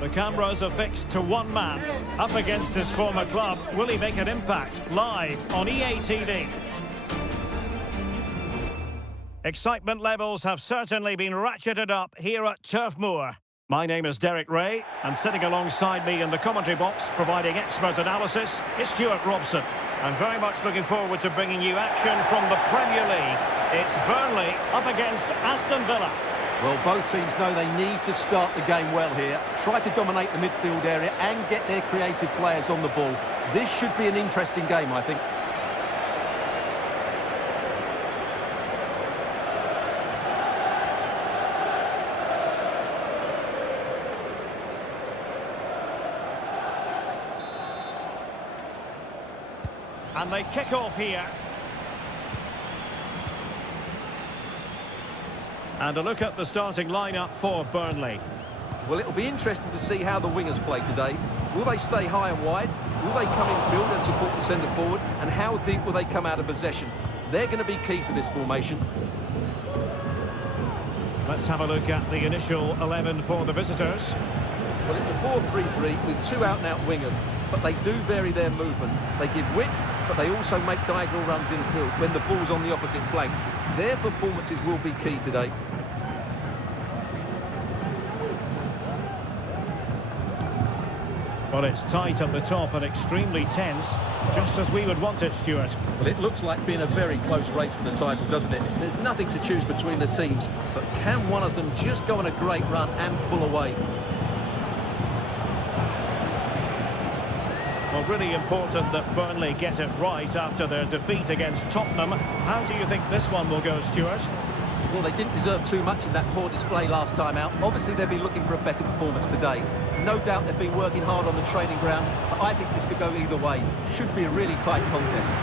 The cameras are fixed to one man, up against his former club. Will he make an impact? Live on EA TV. Excitement levels have certainly been ratcheted up here at Turf Moor. My name is Derek Ray, and sitting alongside me in the commentary box, providing expert analysis, is Stuart Robson. I'm very much looking forward to bringing you action from the Premier League. It's Burnley up against Aston Villa. Well, both teams know they need to start the game well here. Try to dominate the midfield area and get their creative players on the ball. This should be an interesting game, I think. And they kick off here. And a look at the starting lineup for Burnley. Well, it'll be interesting to see how the wingers play today. Will they stay high and wide? Will they come in field and support the centre forward? And how deep will they come out of possession? They're going to be key to this formation. Let's have a look at the initial 11 for the visitors. Well, it's a 4-3-3 with two out-and-out wingers, but they do vary their movement. They give width, but they also make diagonal runs in field when the ball's on the opposite flank. Their performances will be key today. Well, it's tight at the top and extremely tense, just as we would want it, Stuart. Well, it looks like being a very close race for the title, doesn't it? There's nothing to choose between the teams, but can one of them just go on a great run and pull away? Well, really important that Burnley get it right after their defeat against Tottenham. How do you think this one will go, Stuart? Well, they didn't deserve too much in that poor display last time out. Obviously, they'll be looking for a better performance today. No doubt they've been working hard on the training ground, but I think this could go either way. Should be a really tight contest.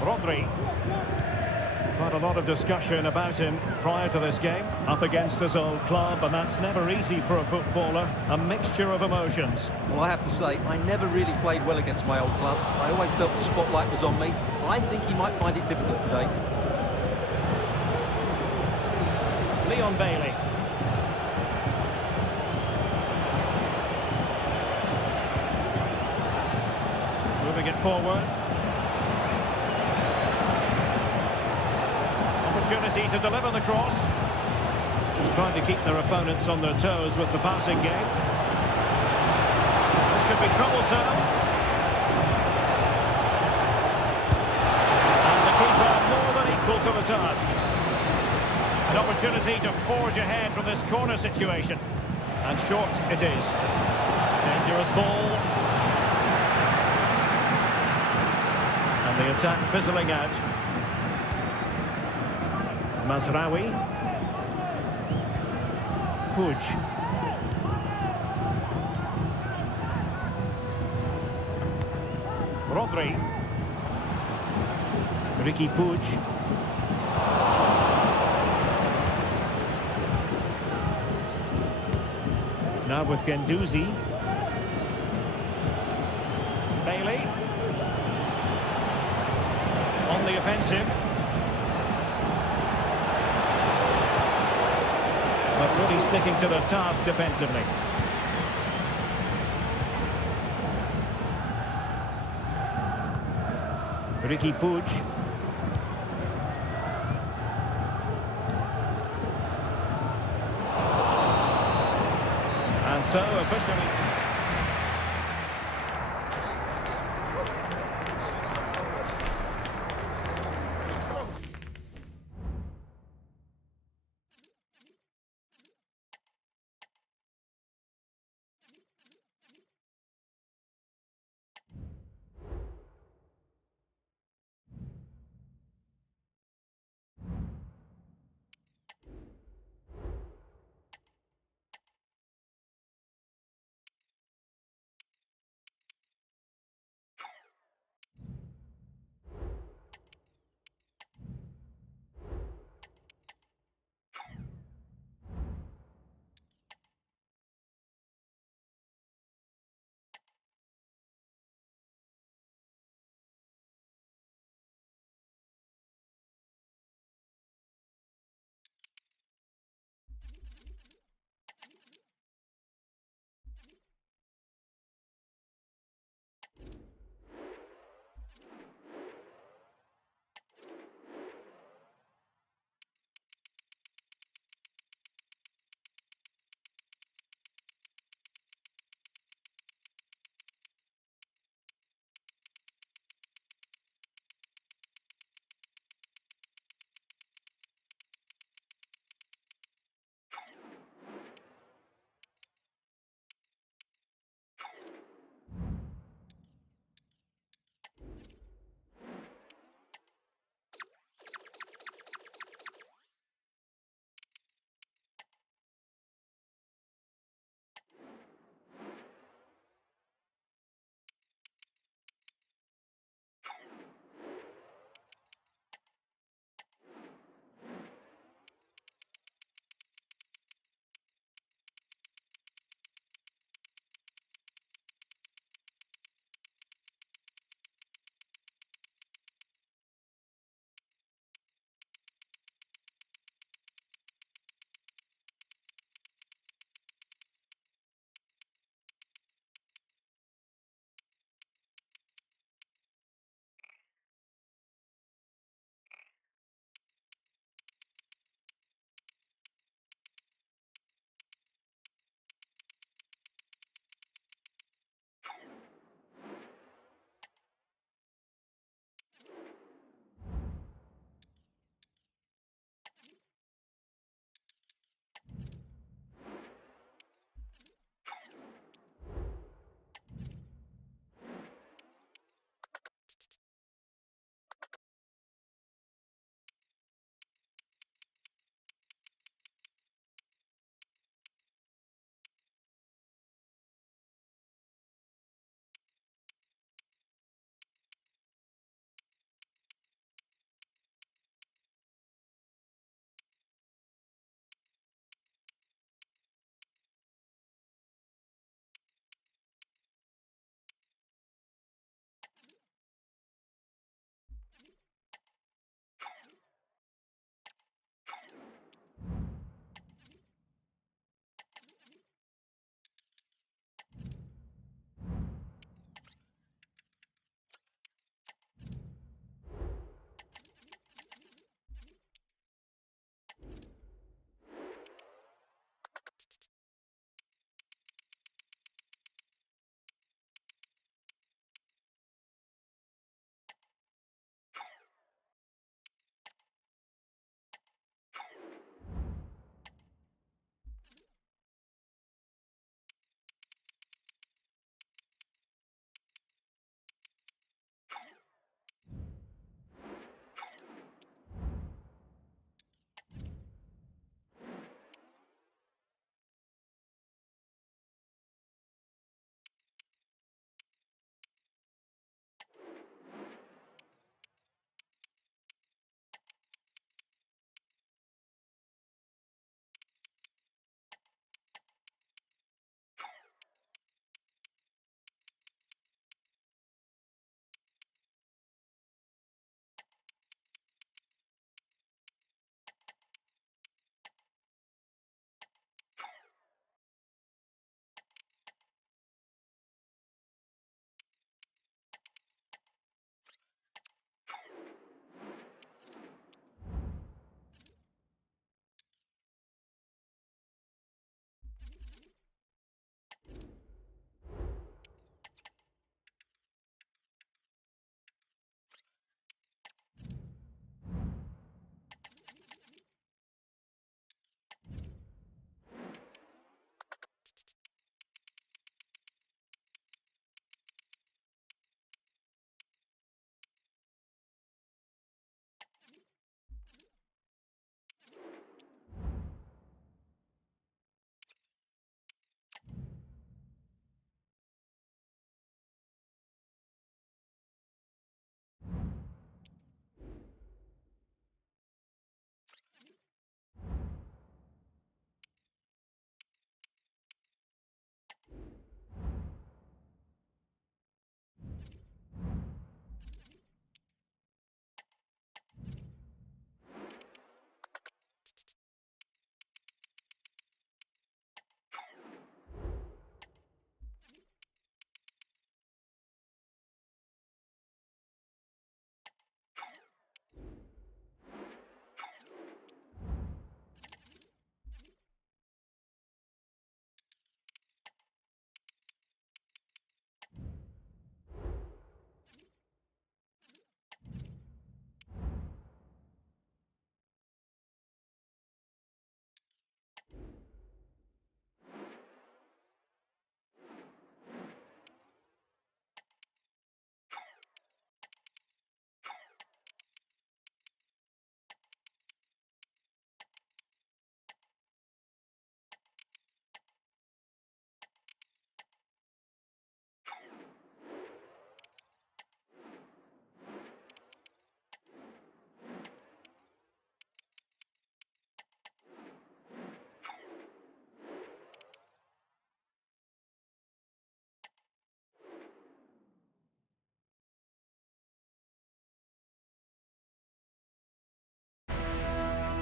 Rodri. Quite a lot of discussion about him prior to this game. Up against his old club, and that's never easy for a footballer. A mixture of emotions. Well, I have to say, I never really played well against my old clubs. I always felt the spotlight was on me. I think he might find it difficult today. Leon Bailey. Moving it forward. Opportunity to deliver the cross. Just trying to keep their opponents on their toes with the passing game. This could be troublesome. And the keeper more than equal to the task. An opportunity to forge ahead from this corner situation. And short it is. Dangerous ball. And the attack fizzling out. Mazraoui. Puig. Rodri. Ricky Puig. Now with Guendouzi. Bailey. On the offensive. But really sticking to the task defensively. Ricky Puig. And so officially...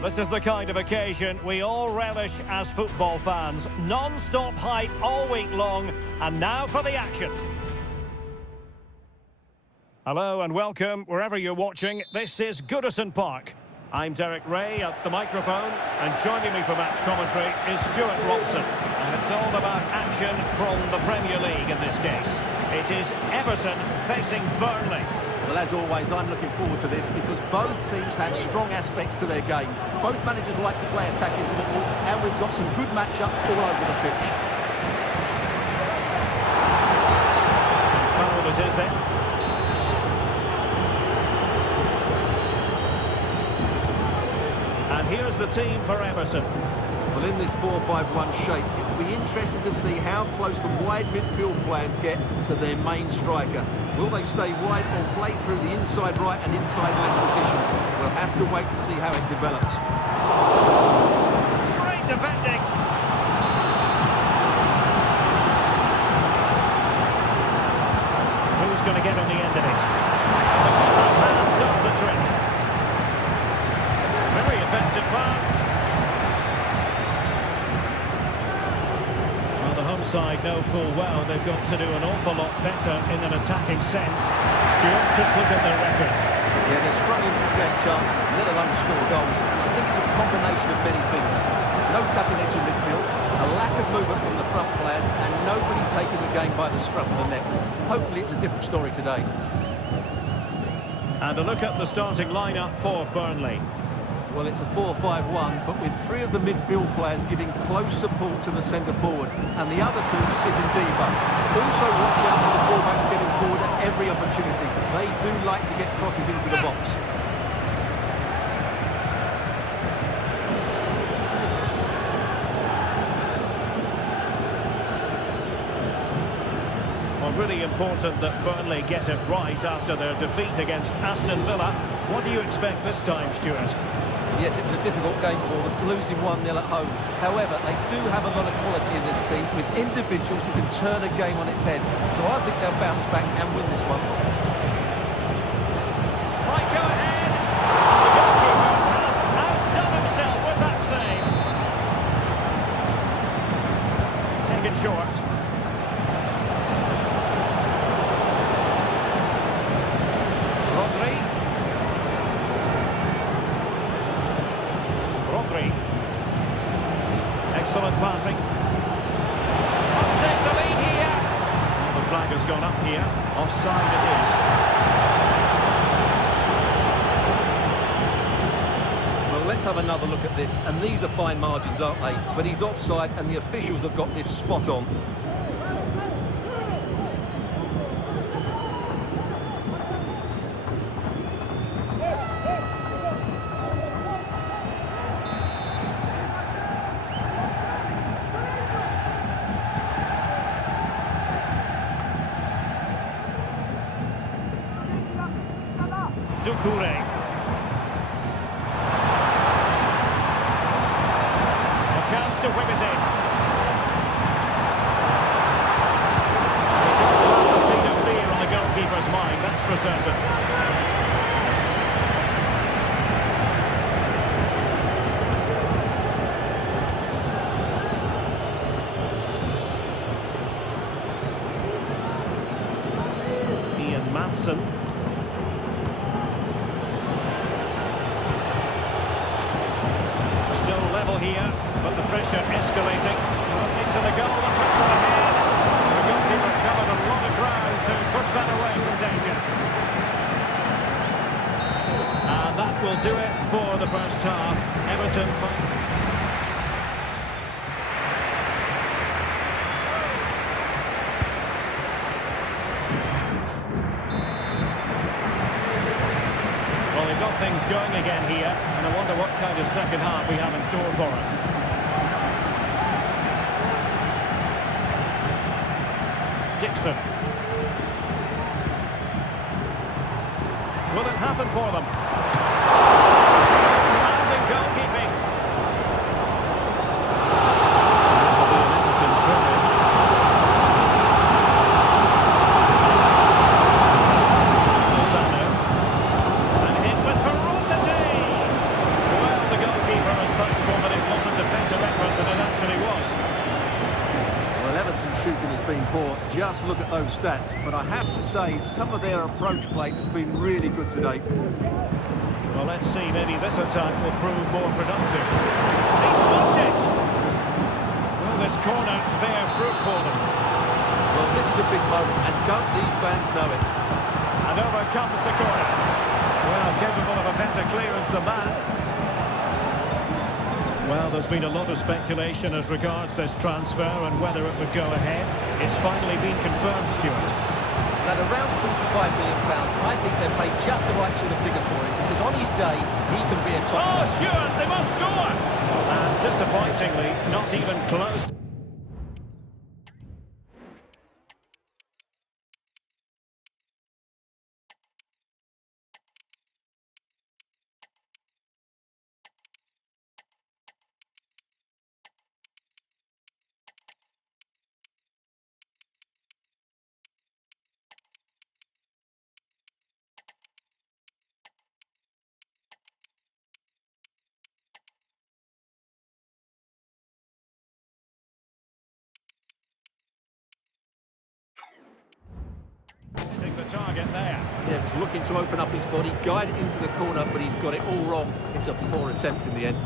This is the kind of occasion we all relish as football fans. Non-stop hype all week long, and now for the action. Hello and welcome wherever you're watching. This is Goodison Park. I'm Derek Ray at the microphone, and joining me for match commentary is Stuart Robson. And it's all about action from the Premier League in this case. It is Everton facing Burnley. Well, as always, I'm looking forward to this because both teams have strong aspects to their game. Both managers like to play attacking football, and we've got some good matchups all over the pitch. Foul it is then. And here's the team for Everton. Well, in this 4-5-1 shape, it will be interesting to see how close the wide midfield players get to their main striker. Will they stay wide or play through the inside right and inside left positions? We'll have to wait to see how it develops. Great defending. Who's going to get on the end of it? The keeper's hand does the trick. Very effective pass. Well, the home side know full well they've got to do an awful lot better in an attacking sense. Stuart, just look at their record. Yeah, they're struggling to create chances, let alone score goals. I think it's a combination of many things. No cutting edge in midfield, a lack of movement from the front players, and nobody taking the game by the scruff of the neck. Hopefully it's a different story today. And a look at the starting lineup for Burnley. Well, it's a 4-5-1, but with three of the midfield players giving close support to the centre forward, and the other two sit in deeper. Also watch out for the fullbacks getting forward at every opportunity. They do like to get crosses into the box. Well, really important that Burnley get it right after their defeat against Aston Villa. What do you expect this time, Stuart? Yes, it was a difficult game for them, losing 1-0 at home. However, they do have a lot of quality in this team, with individuals who can turn a game on its head. So I think they'll bounce back and win this one. Right, go ahead. The goalkeeper has outdone himself with that save. Taken short. Excellent passing. Must take the lead here. The flag has gone up here. Offside it is. Well, let's have another look at this. And these are fine margins, aren't they? But he's offside and the officials have got this spot on. Doucouré. A chance to whip it in. We don't have the scene of fear on the goalkeeper's mind, that's for certain. Ian Maatsen. Here, but the pressure escalating into the goal, the pressure ahead. The goalkeeper covered a lot of ground to push that away from danger. And that will do it for the first half. Everton. Well, they've got things going again here, and I wonder what kind of second half we have in store for us. Dixon. Will it happen for them? Commanding goalkeeping. And hit with ferocity. Well, the goalkeeper poor. Just look at those stats. But I have to say, some of their approach play has been really good today. Well, let's see, maybe this attack will prove more productive. He's blocked it! Will this corner bear fruit for them? Well, this is a big moment, and don't these fans know it? And over comes the corner. Well, capable of a better clearance than that. Well, there's been a lot of speculation as regards this transfer and whether it would go ahead. It's finally been confirmed, Stuart. At around £45 million, I think they paid just the right sort of figure for him, because on his day, he can be a top. Oh, Stuart, they must score! And disappointingly, not even close. Hitting the target there. Yeah, he's looking to open up his body, guide it into the corner, but he's got it all wrong. It's a poor attempt in the end.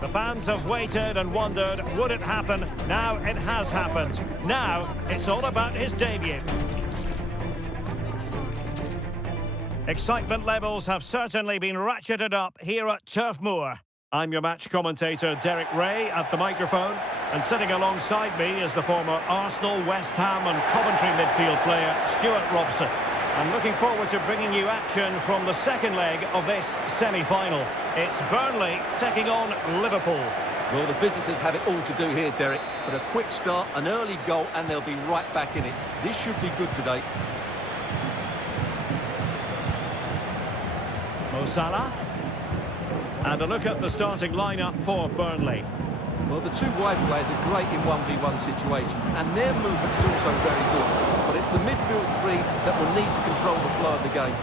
The fans have waited and wondered, would it happen? Now it has happened. Now it's all about his debut. Excitement levels have certainly been ratcheted up here at Turf Moor. I'm your match commentator, Derek Ray, at the microphone. And sitting alongside me is the former Arsenal, West Ham and Coventry midfield player, Stuart Robson. I'm looking forward to bringing you action from the second leg of this semi-final. It's Burnley taking on Liverpool. Well, the visitors have it all to do here, Derek. But a quick start, an early goal, and they'll be right back in it. This should be good today. Mo Salah. And a look at the starting lineup for Burnley. Well, the two wide players are great in 1v1 situations, and their movement is also very good. But it's the midfield three that will need to control the flow of the game.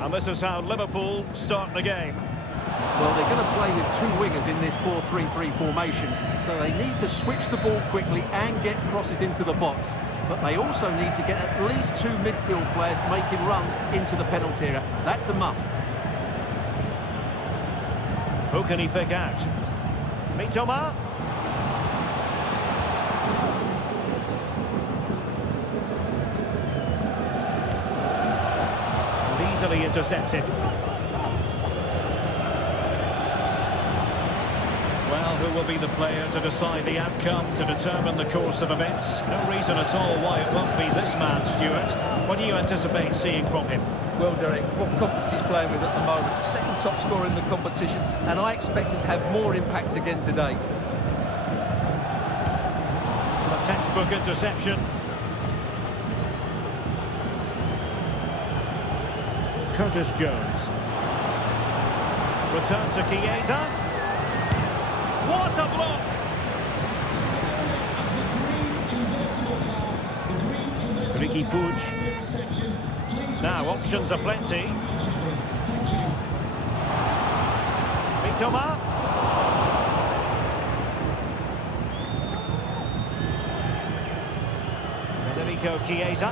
And this is how Liverpool start the game. Well, they're going to play with two wingers in this 4-3-3 formation, so they need to switch the ball quickly and get crosses into the box. But they also need to get at least two midfield players making runs into the penalty area. That's a must. Who can he pick out? Mitoma. And easily intercepted. Well, who will be the player to decide the outcome, to determine the course of events? No reason at all why it won't be this man, Stuart. What do you anticipate seeing from him? Well, Derek, what confidence he's playing with at the moment. Second top scorer in the competition, and I expect him to have more impact again today. A textbook interception. Curtis Jones. Return to Chiesa. What a block! Ricky Puig. Now options are plenty. Mitoma. Federico Chiesa.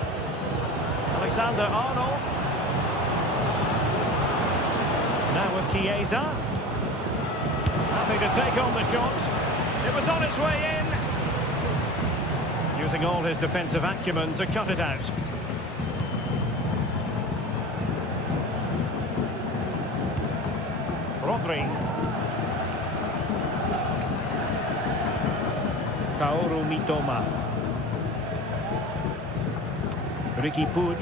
Alexander Arnold. Now with Chiesa. Happy to take on the shot. It was on its way in. Using all his defensive acumen to cut it out. Rodri. Kaoru Mitoma. Ricky Puig.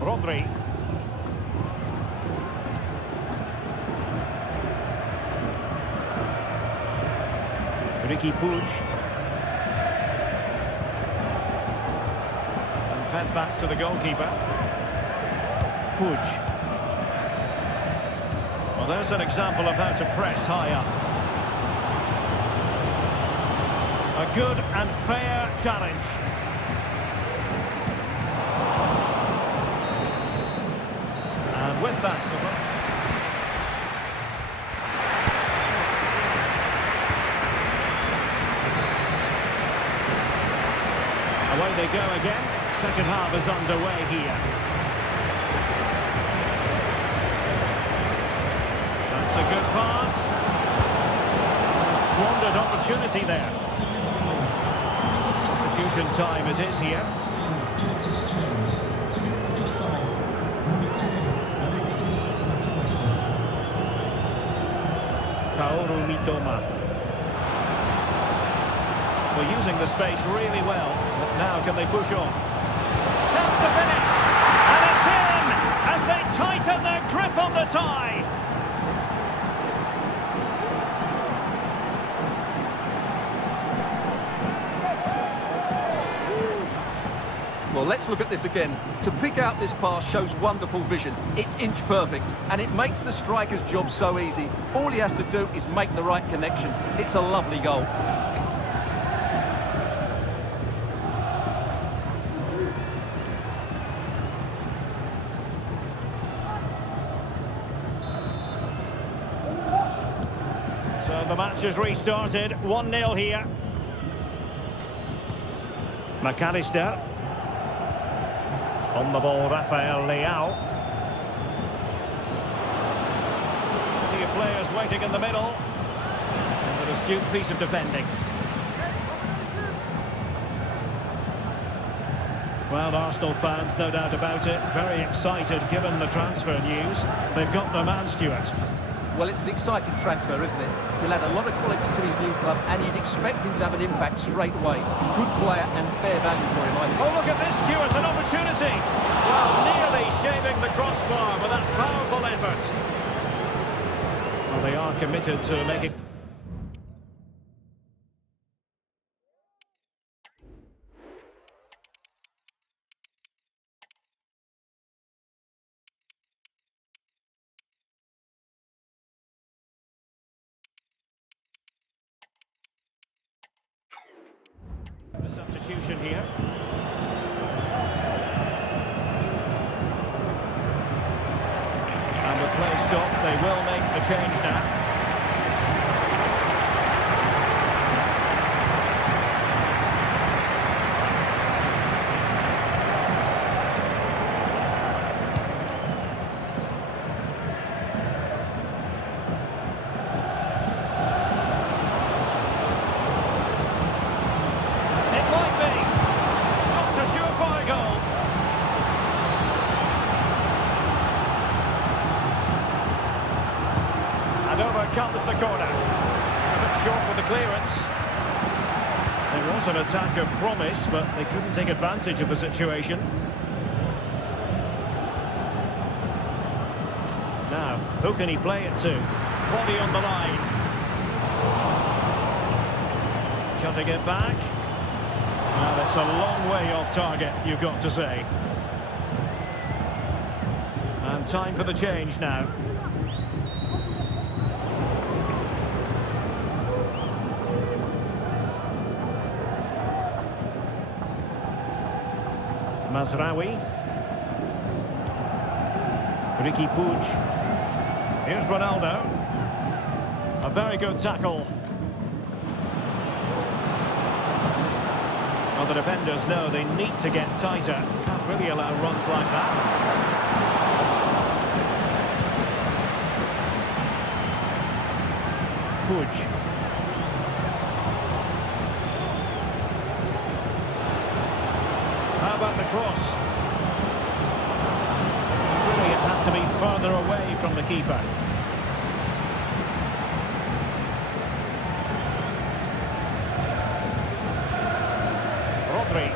Rodri. Ricky Puig. And fed back to the goalkeeper. Puig. Well, there's an example of how to press high up. A good and fair challenge. And with that, away they go again. Second half is underway here. That's a good pass. Squandered opportunity there. Substitution time it is here. Kaoru Mitoma. We're using the space really well, but now can they push on? Chance to finish! And it's in! As they tighten their grip on the tie! Well, let's look at this again. To pick out this pass shows wonderful vision. It's inch perfect, and it makes the striker's job so easy. All he has to do is make the right connection. It's a lovely goal. The match has restarted. 1-0 here. McAllister. On the ball, Rafael Leao. Plenty of players waiting in the middle. And an astute piece of defending. Well, Arsenal fans, no doubt about it, very excited given the transfer news. They've got the man, Stuart. Well, it's an exciting transfer, isn't it? He'll add a lot of quality to his new club, and you'd expect him to have an impact straight away. Good player and fair value for him, I think. Oh, look at this, Stuart, an opportunity. Well, nearly shaving the crossbar with that powerful effort. Well, they are committed to making... The substitution here. And with play stopped, they will make the change now. Over comes the corner. A bit short with the clearance. There was an attack of promise, but they couldn't take advantage of the situation. Now, who can he play it to? Body on the line. Cutting it back. Well, it's a long way off target, you've got to say. And time for the change now. Mazraoui. Ricky Puig. Here's Ronaldo. A very good tackle. Well, the defenders know they need to get tighter. Can't really allow runs like that. Puig. How about the cross? Really, it had to be further away from the keeper. Rodri.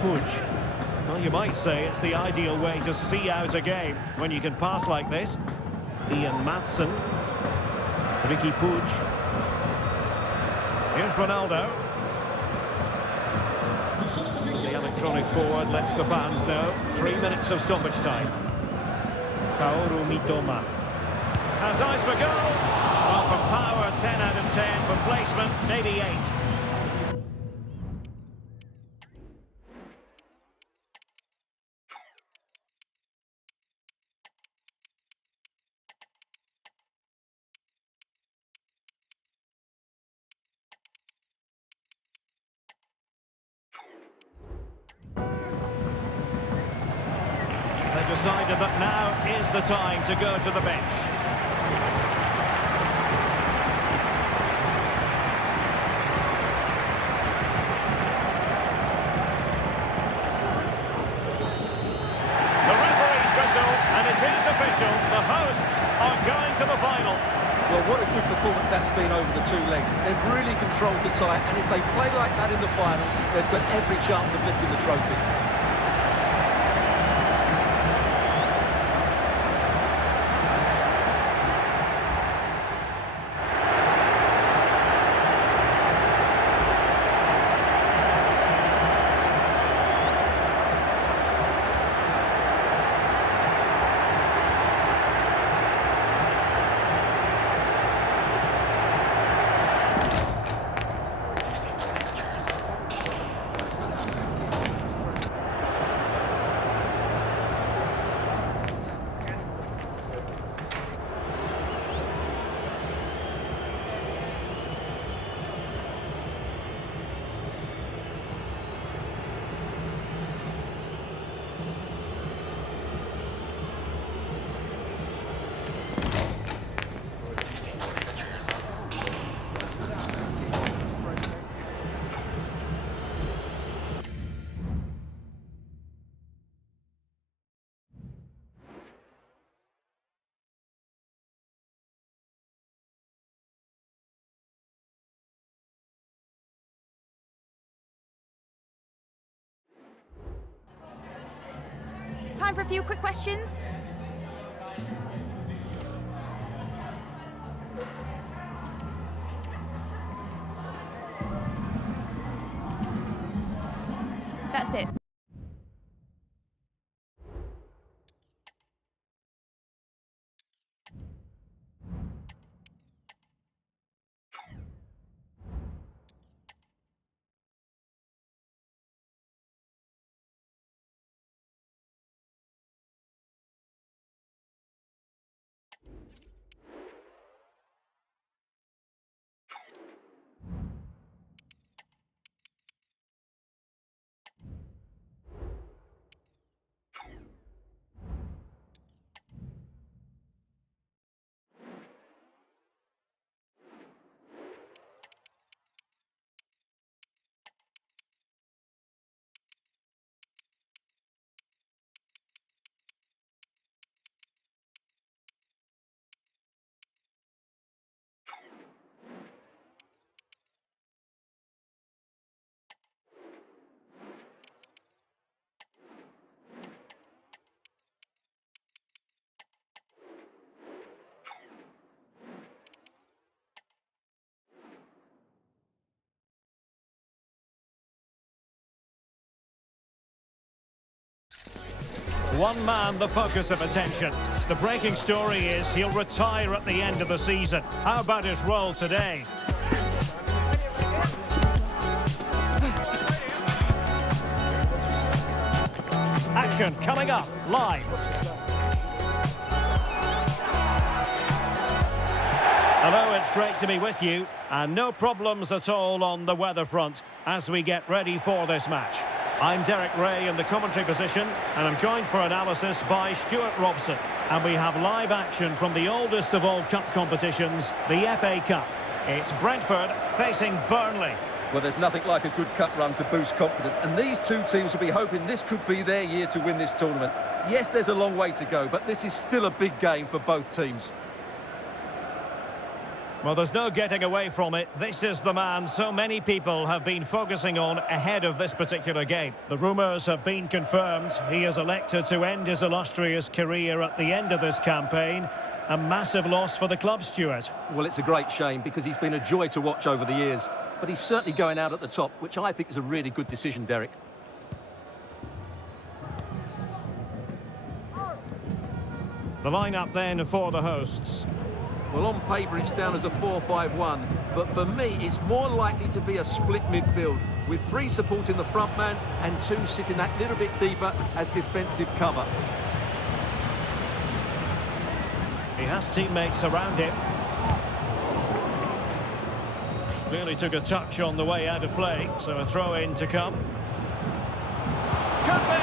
Puig. Well, you might say it's the ideal way to see out a game when you can pass like this. Ian Maatsen. Ricky Puig. Here's Ronaldo. The electronic board lets the fans know. 3 minutes of stoppage time. Kaoru Mitoma. Has eyes for goal. Well, for power, 10 out of 10. For placement, maybe 8. Decided that now is the time to go to the bench. The referee's whistle, and it is official. The hosts are going to the final. Well, what a good performance that's been over the two legs. They've really controlled the tie, and if they play like that in the final, they've got every chance of lifting the trophy. Time for a few quick questions? That's it. One man the focus of attention. The breaking story is he'll retire at the end of the season. How about his role today? Action coming up live. Hello, it's great to be with you, and no problems at all on the weather front as we get ready for this match. I'm Derek Ray in the commentary position, and I'm joined for analysis by Stuart Robson. And we have live action from the oldest of all cup competitions, the FA Cup. It's Brentford facing Burnley. Well, there's nothing like a good cup run to boost confidence, and these two teams will be hoping this could be their year to win this tournament. Yes, there's a long way to go, but this is still a big game for both teams. Well, there's no getting away from it. This is the man so many people have been focusing on ahead of this particular game. The rumours have been confirmed. He is elected to end his illustrious career at the end of this campaign. A massive loss for the club, Stuart. Well, it's a great shame because he's been a joy to watch over the years. But he's certainly going out at the top, which I think is a really good decision, Derek. The lineup then for the hosts. Well, on paper, it's down as a 4-5-1. But for me, it's more likely to be a split midfield, with 3 supporting the front man and 2 sitting that little bit deeper as defensive cover. He has teammates around him. Really took a touch on the way out of play, so a throw-in to come. Could be!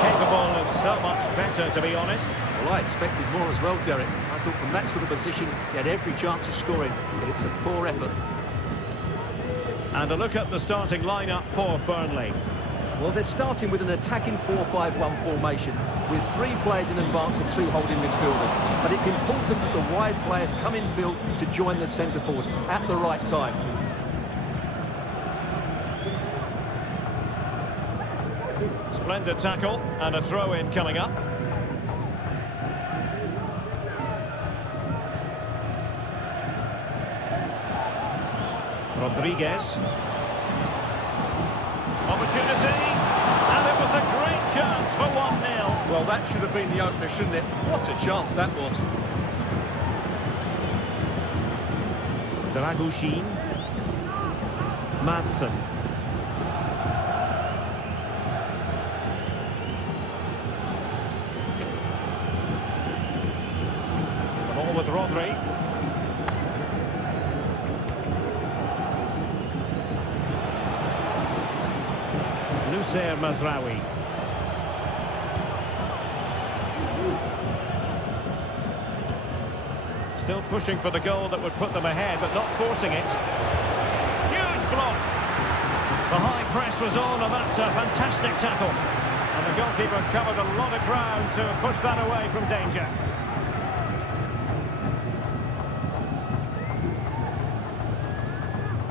Capable of so much better, to be honest. Well, I expected more as well, Derek. I thought from that sort of position, he had every chance of scoring, but it's a poor effort. And a look at the starting lineup for Burnley. Well, they're starting with an attacking 4-5-1 formation, with 3 players in advance of 2 holding midfielders. But it's important that the wide players come in field to join the centre forward at the right time. Splendid tackle and a throw-in coming up. Rodriguez. Opportunity, and it was a great chance for 1-0. Well, that should have been the opener, shouldn't it? What a chance that was. Dragushin. Madsen. The ball with Rodri. Mazraoui. Still pushing for the goal that would put them ahead, but not forcing it. Huge block. The high press was on, and that's a fantastic tackle. And the goalkeeper covered a lot of ground to push that away from danger.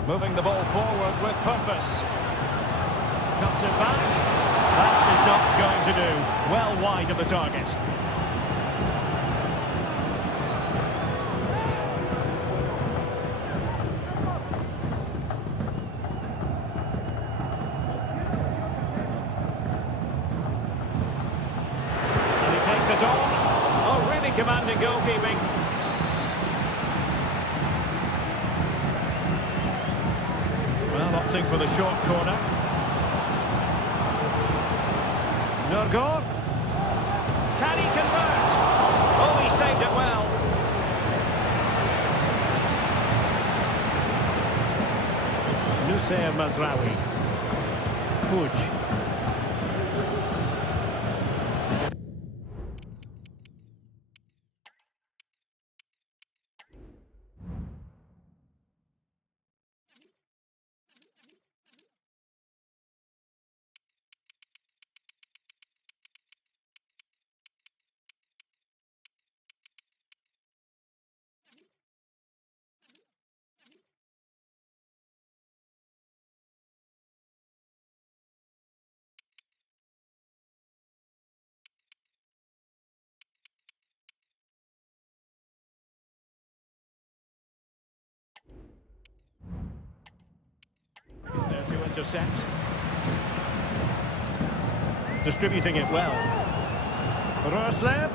Moving the ball forward with purpose. Cuts it back. That is not going to do. Well wide of the target. And he takes it on. Oh, really commanding goalkeeping. Well, opting for the short corner. Nurgård. Can he convert? Oh, he saved it well. Nusayr Mazraoui. Puig. There to intercept. Distributing it well. Roslev.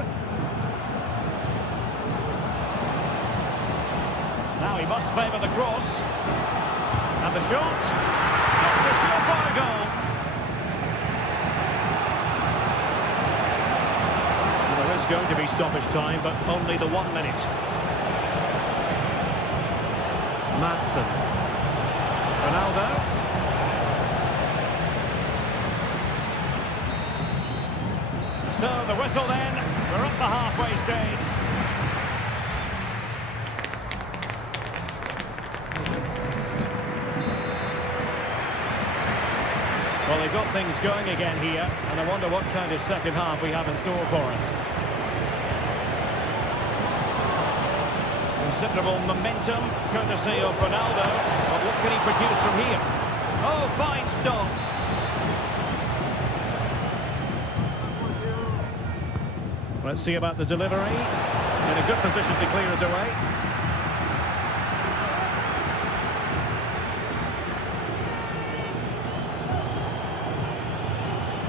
Now he must favour the cross. And the shot. Not a surefire goal. There is going to be stoppage time, but only the 1 minute. Madsen. Ronaldo. So the whistle then, we're at the halfway stage. Well, they've got things going again here, and I wonder what kind of second half we have in store for us. Considerable momentum, courtesy of Ronaldo, but what can he produce from here? Oh, fine stop. Let's see about the delivery. In a good position to clear it away.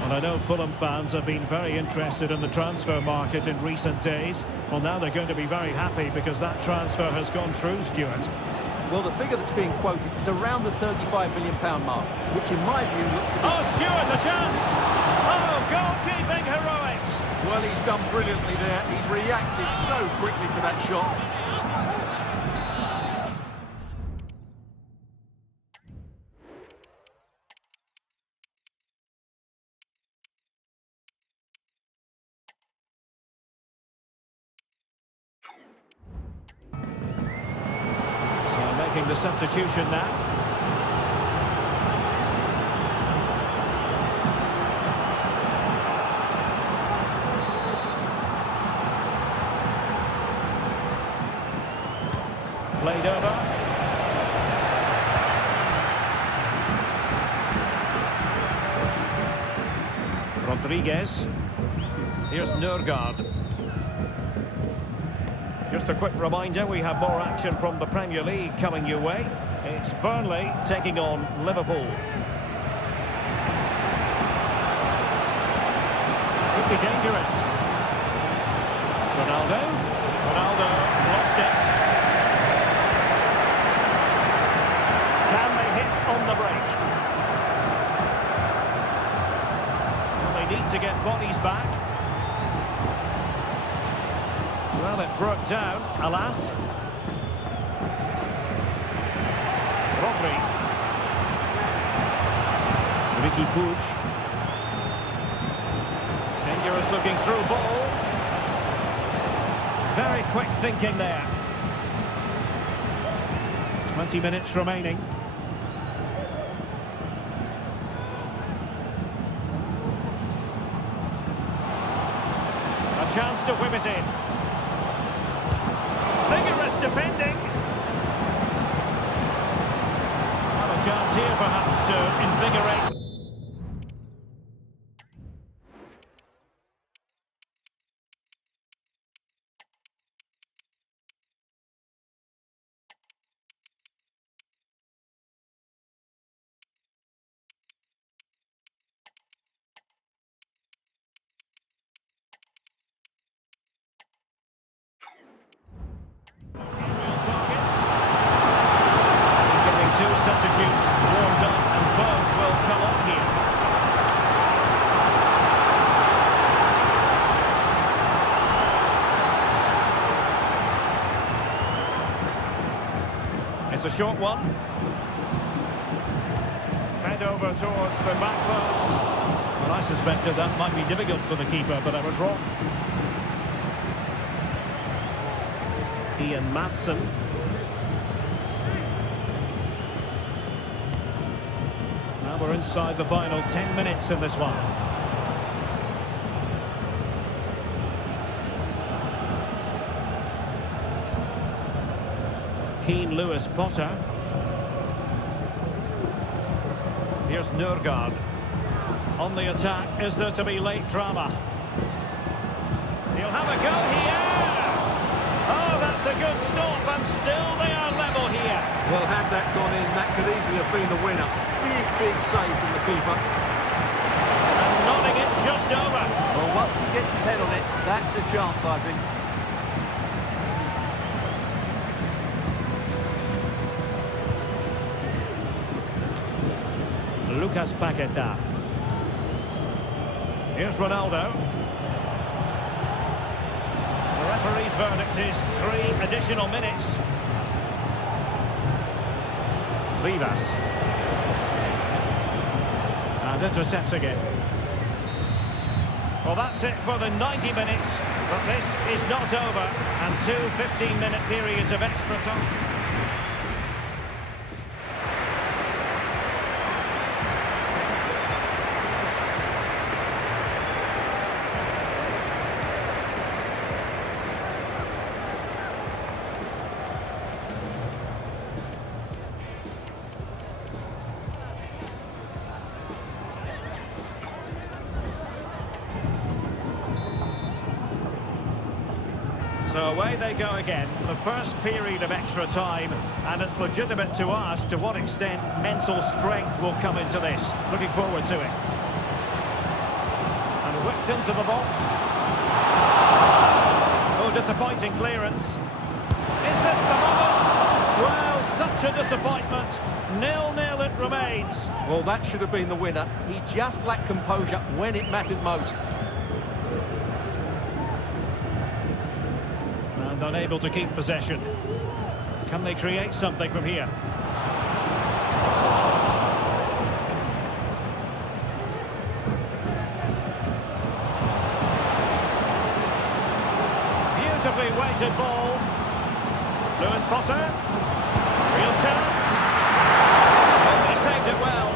And I know Fulham fans have been very interested in the transfer market in recent days. Well, now they're going to be very happy because that transfer has gone through, Stuart. Well, the figure that's being quoted is around the £35 million mark, which in my view looks to be... Oh, Stuart, a chance! Oh, goalkeeping heroics! Well, he's done brilliantly there. He's reacted so quickly to that shot. So making the substitution now. Played over. Rodriguez. Here's Nurgård. Just a quick reminder, we have more action from the Premier League coming your way. It's Burnley taking on Liverpool. Could be dangerous. Ronaldo. Ronaldo lost it. Can they hit on the break? Well, they need to get bodies back. Well, it broke down, alas. Rodri. Ricky Puig. Dangerous looking through ball. Very quick thinking there. 20 minutes remaining. A chance to whip it in. Vigorous defending. Well, a chance here perhaps to invigorate. Here's a short one. Fed over towards the back post. Well, I suspected that might be difficult for the keeper, but I was wrong. Ian Maatsen. Now we're inside the final 10 minutes in this one. Keane Lewis Potter. Here's Nørgaard. On the attack, is there to be late drama? He'll have a go here! Oh, that's a good stop, and still they are level here. Well, had that gone in, that could easily have been the winner. Big save from the keeper. And nodding it just over. Well, once he gets his head on it, that's a chance, I think. Lucas Paqueta. Here's Ronaldo. The referee's verdict is 3 additional minutes. Vivas. And intercepts again. Well, that's it for the 90 minutes, but this is not over, and 2 15-minute periods of extra time. So away they go again, the first period of extra time, and it's legitimate to ask to what extent mental strength will come into this. Looking forward to it. And whipped into the box. Oh, disappointing clearance. Is this the moment? Well, such a disappointment. 0-0 it remains. Well, that should have been the winner. He just lacked composure when it mattered most. Unable to keep possession. Can they create something from here? Beautifully weighted ball. Lewis Potter. Real chance. Oh, he saved it well.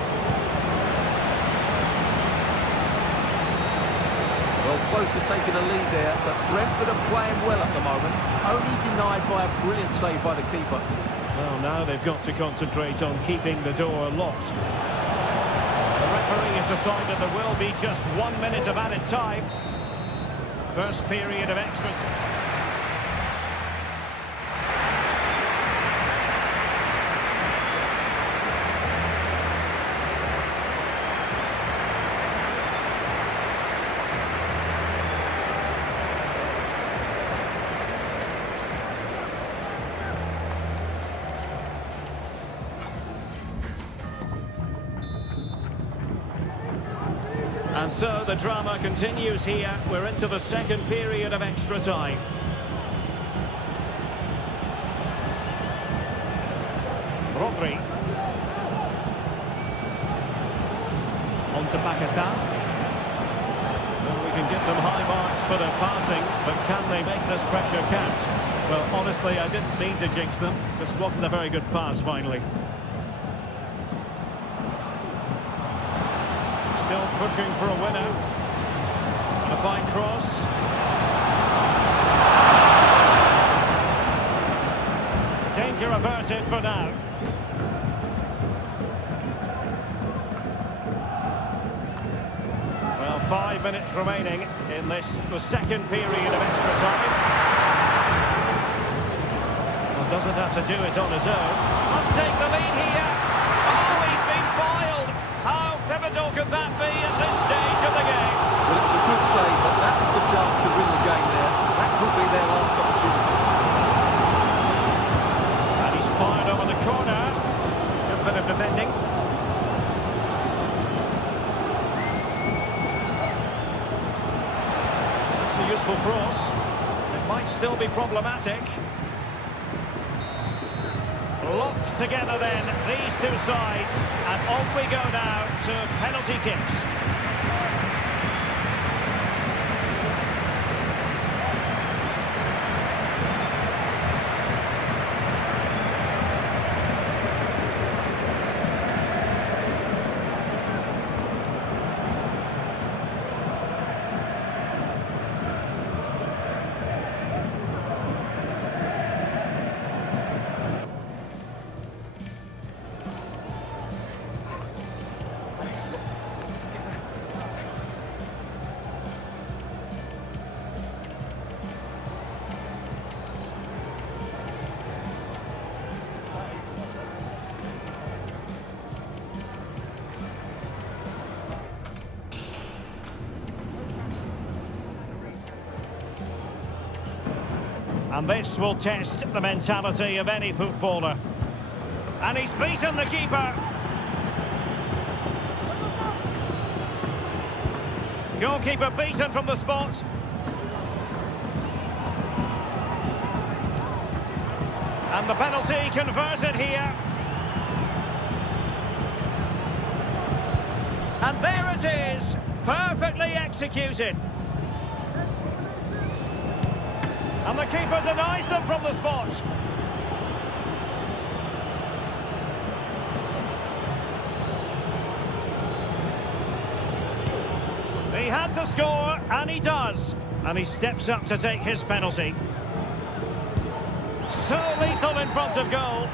Well, close to taking a lead there, but Brentford are playing well at the moment. Only denied by a brilliant save by the keeper. Well, now they've got to concentrate on keeping the door locked. The referee has decided there will be just 1 minute of added time. First period of extra. And so the drama continues here. We're into the second period of extra time. Rodri. On to Paqueta. Well, we can give them high marks for their passing, but can they make this pressure count? Well, honestly, I didn't mean to jinx them. Just wasn't a very good pass, finally. Still pushing for a winner. And a fine cross. Danger averted for now. Well, 5 minutes remaining in this, the second period of extra time. Well, doesn't have to do it on his own. Must take the lead here. Oh, he's been foiled. How pivotal could that be at this stage of the game? Well, it's a good save, but that was the chance to win the game there. That could be their last opportunity. And he's fired over the corner. Good bit of defending. That's a useful cross. It might still be problematic. Locked together then, these two sides. And on we go now to penalty kicks. And this will test the mentality of any footballer. And he's beaten the keeper. Goalkeeper beaten from the spot. And the penalty converted here. And there it is, perfectly executed. And the keeper denies them from the spot. He had to score, and he does. And he steps up to take his penalty. So lethal in front of goal.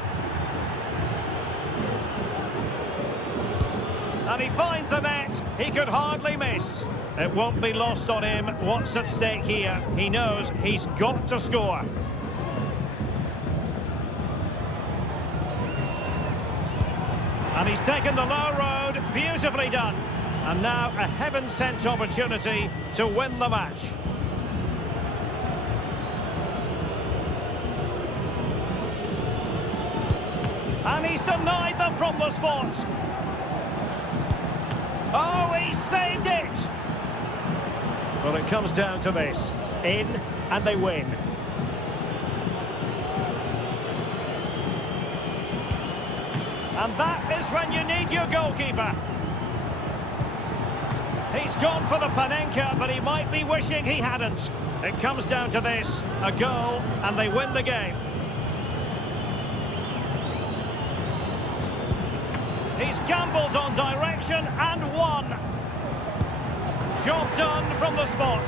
And he finds the net. He could hardly miss. It won't be lost on him what's at stake here. He knows he's got to score. And he's taken the low road, beautifully done. And now a heaven-sent opportunity to win the match. And he's denied them from the spot. Oh, he saved it! Well, it comes down to this. In, and they win. And that is when you need your goalkeeper. He's gone for the Panenka, but he might be wishing he hadn't. It comes down to this. A goal, and they win the game. He's gambled on direction and won. Job done from the spot.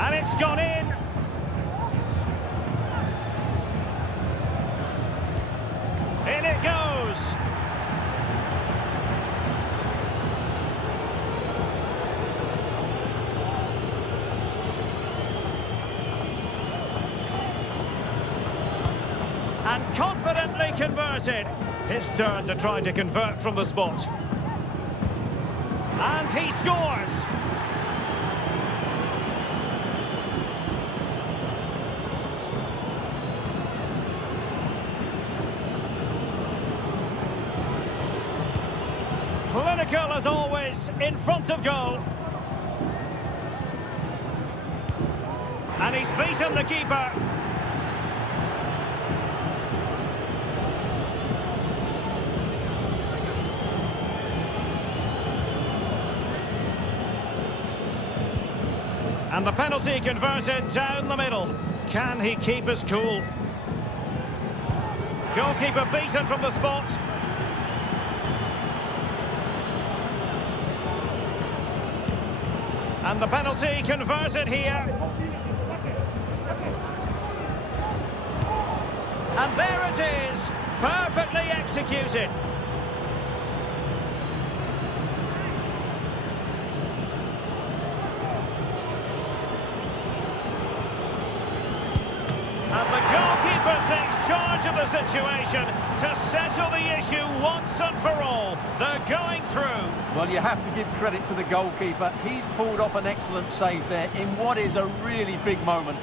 And it's gone in. In it goes. And confidently converted. His turn to try to convert from the spot. And he scores. Clinical as always, in front of goal. And he's beaten the keeper. And the penalty converted down the middle. Can he keep his cool? Goalkeeper beaten from the spot. And the penalty converted here. And there it is, perfectly executed. And the goalkeeper takes charge of the situation to settle the issue once and for all. They're going through. Well, you have to give credit to the goalkeeper. He's pulled off an excellent save there in what is a really big moment.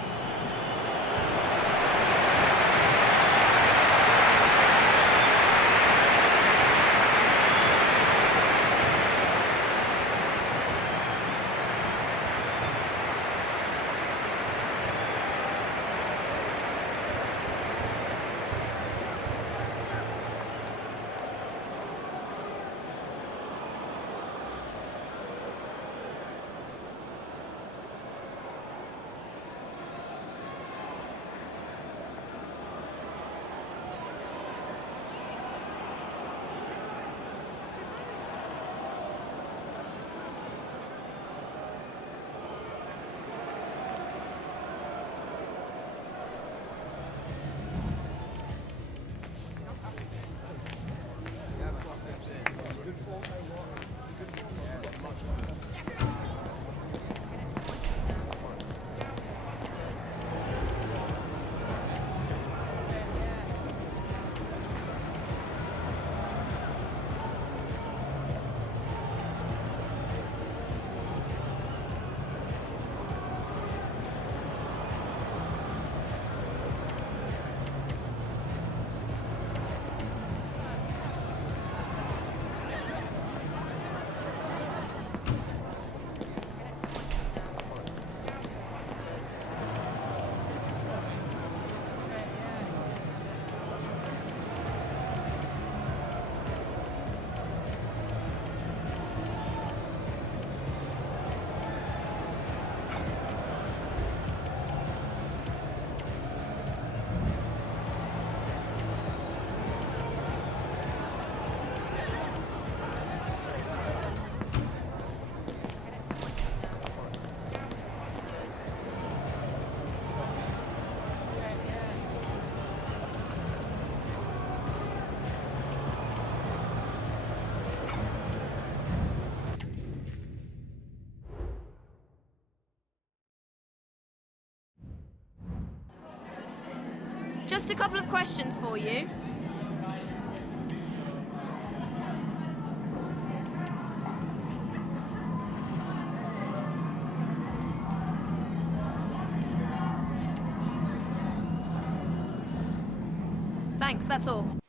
Just a couple of questions for you. Thanks, that's all.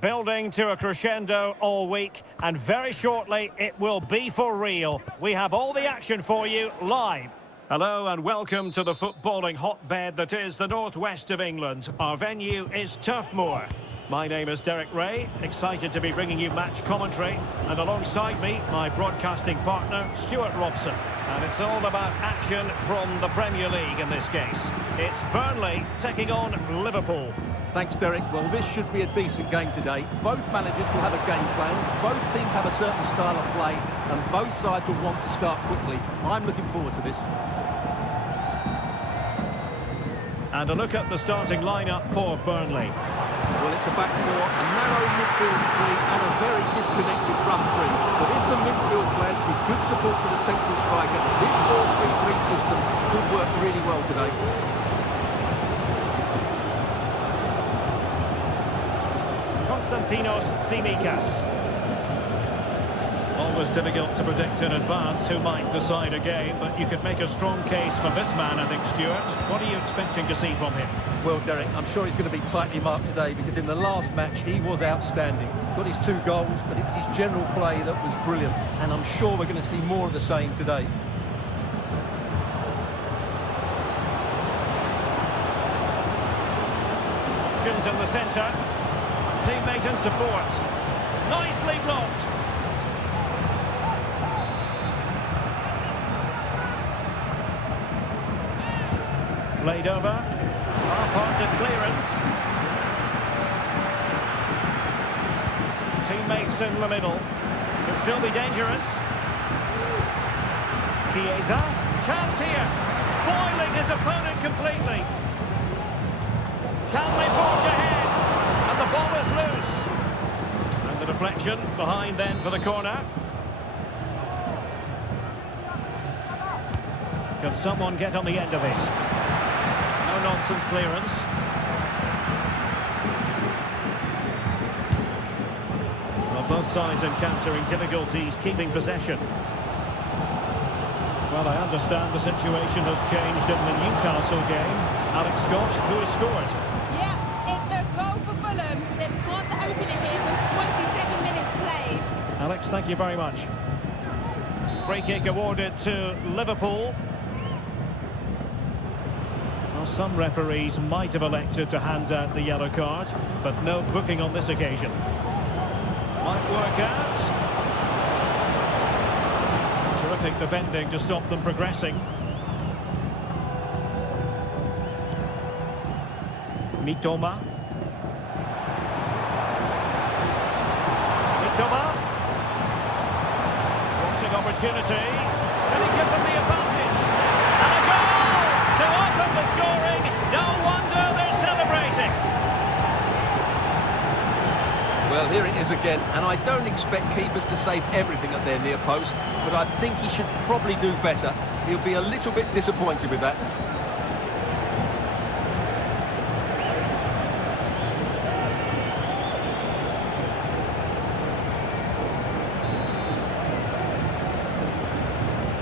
Building to a crescendo all week, and very shortly it will be for real. We have all the action for you live. Hello and welcome to the footballing hotbed that is the northwest of England. Our venue is Turf Moor. My name is Derek Ray, excited to be bringing you match commentary, and alongside me, my broadcasting partner, Stuart Robson. And it's all about action from the Premier League in this case. It's Burnley taking on Liverpool. Thanks, Derek. Well, this should be a decent game today. Both managers will have a game plan. Both teams have a certain style of play, and both sides will want to start quickly. I'm looking forward to this. And a look at the starting lineup for Burnley. Well, it's a back four, a narrow midfield three, and a very disconnected front three. But if the midfield players with good support to the central striker, this 4-3-3 system could work really well today. Konstantinos Tsimikas. Always difficult to predict in advance who might decide a game, but you could make a strong case for this man, I think, Stuart. What are you expecting to see from him? Well, Derek, I'm sure he's going to be tightly marked today because in the last match he was outstanding. Got his 2 goals, but it's his general play that was brilliant, and I'm sure we're going to see more of the same today. Options in the centre. Teammate and support. Nicely blocked. Played over. Half-hearted clearance. Teammates in the middle. Could still be dangerous. Chiesa. Chance here. Foiling his opponent completely. Can they forge ahead? And the ball is loose. And the deflection behind then for the corner. Can someone get on the end of this? No-nonsense clearance. Well, both sides encountering difficulties keeping possession. Well, I understand the situation has changed in the Newcastle game. Alex Scott, who has scored? Yeah, it's a goal for Fulham. They've scored the opener here with 27 minutes played. Alex, thank you very much. Free kick awarded to Liverpool. Well, some referees might have elected to hand out the yellow card, but no booking on this occasion. Might work out. Terrific defending to stop them progressing. Mitoma. Crossing opportunity. Can he give them the advantage? And a goal to open the scoring. No wonder they're celebrating. Well, here it is again, and I don't expect keepers to save everything at their near post, but I think he should probably do better. He'll be a little bit disappointed with that.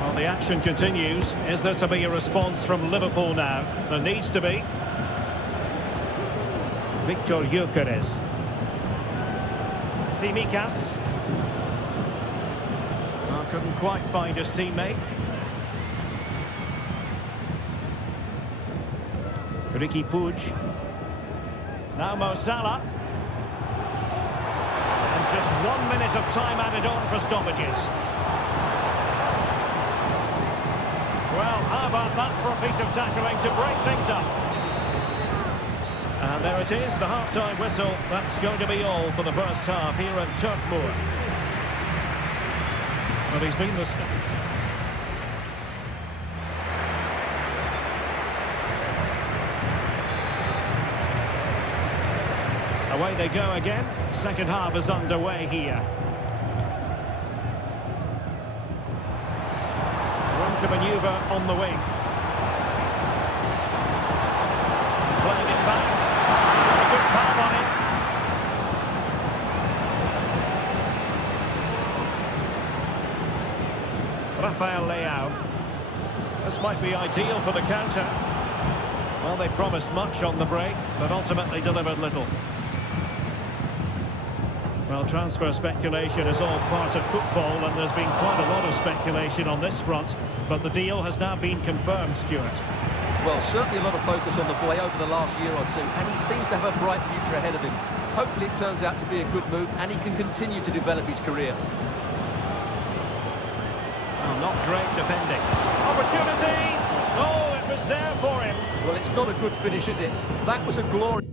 Well, the action continues. Is there to be a response from Liverpool now? There needs to be. Victor Gyökeres. Tsimikas. Oh, couldn't quite find his teammate. Ricky Puig. Now Mo Salah. And just 1 minute of time added on for stoppages. Well, how about that for a piece of tackling to break things up? And there it is, the half-time whistle. That's going to be all for the first half here at Turf Moor. Well, he's been the... Away they go again. Second half is underway here. Room to manoeuvre on the wing. Playing it back. A good palm on it. Rafael Leao. This might be ideal for the counter. Well, they promised much on the break, but ultimately delivered little. Well, transfer speculation is all part of football, and there's been quite a lot of speculation on this front, but the deal has now been confirmed, Stuart. Well, certainly a lot of focus on the boy over the last year or two, and he seems to have a bright future ahead of him. Hopefully it turns out to be a good move, and he can continue to develop his career. Well, not great defending. Opportunity! Oh, it was there for him. Well, it's not a good finish, is it? That was a glory.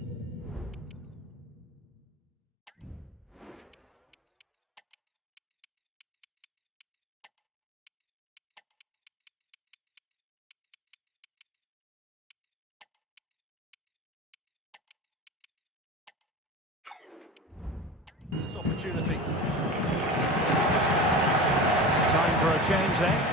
This opportunity. Time for a change then.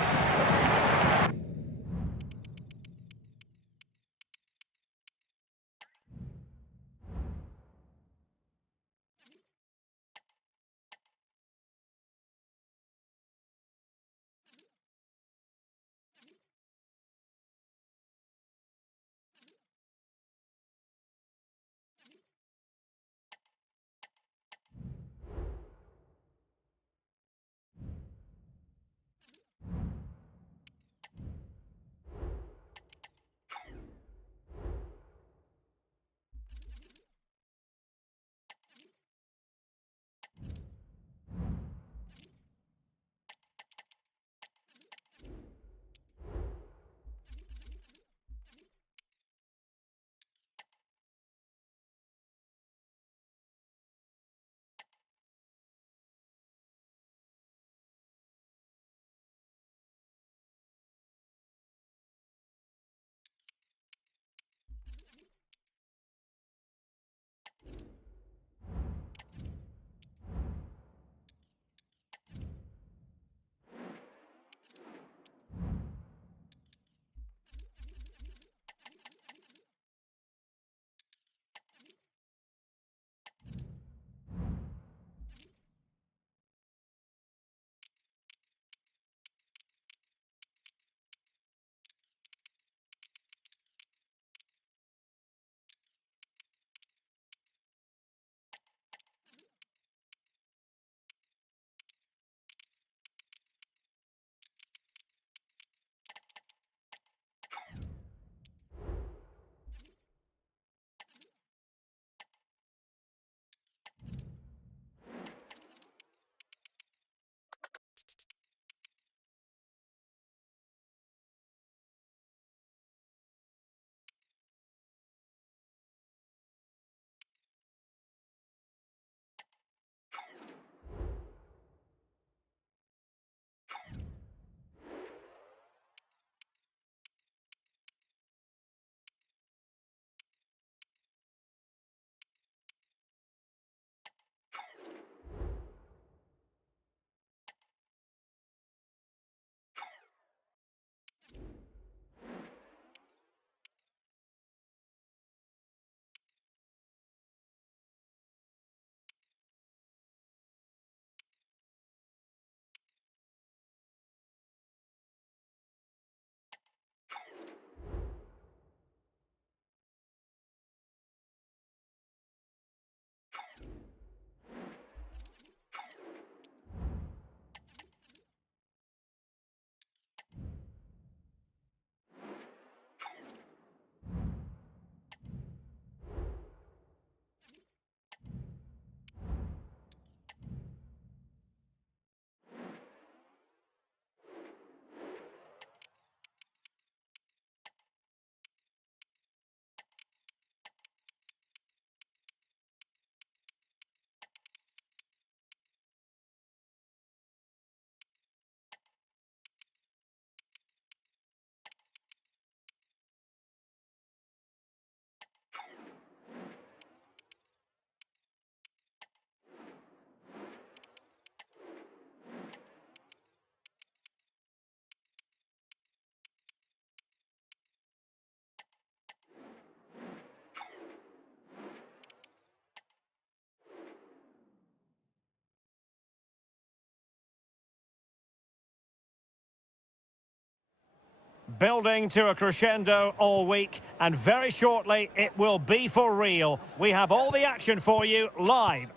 Building to a crescendo all week, and very shortly it will be for real. We have all the action for you live.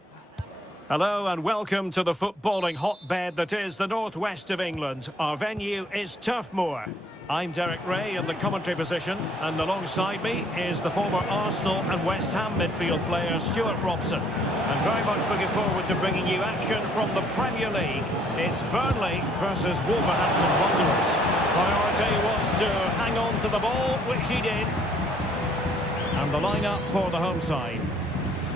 Hello and welcome to the footballing hotbed that is the northwest of England. Our venue is Turf Moor. I'm Derek Ray in the commentary position, and alongside me is the former Arsenal and West Ham midfield player Stuart Robson. And very much looking forward to bringing you action from the Premier League. It's Burnley versus Wolverhampton Wanderers. Priority was to hang on to the ball, which he did. And the lineup for the home side.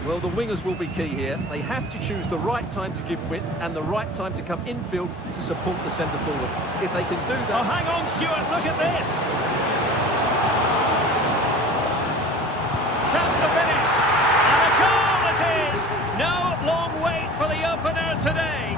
Well, the wingers will be key here. They have to choose the right time to give width and the right time to come infield to support the centre forward. If they can do that... Oh, hang on, Stuart, look at this! Chance to finish! And a goal it is! No long wait for the opener today.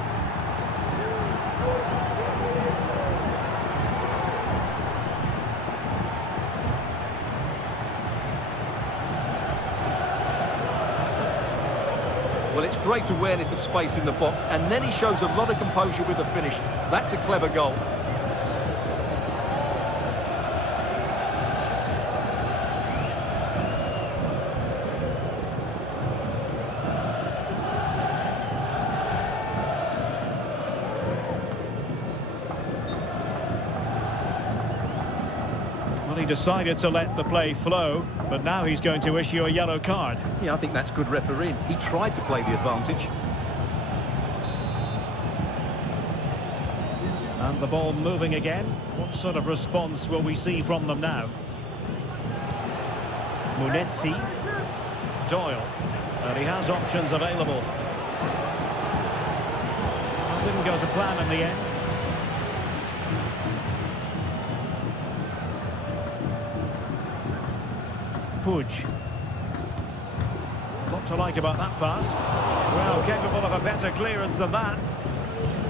Well, it's great awareness of space in the box, and then he shows a lot of composure with the finish. That's a clever goal. Well, he decided to let the play flow, but now he's going to issue a yellow card. Yeah, I think that's good refereeing. He tried to play the advantage. And the ball moving again. What sort of response will we see from them now? Munetsi. Doyle. And he has options available. That didn't go to plan in the end. Puig. Lot to like about that pass. Well, capable of a better clearance than that.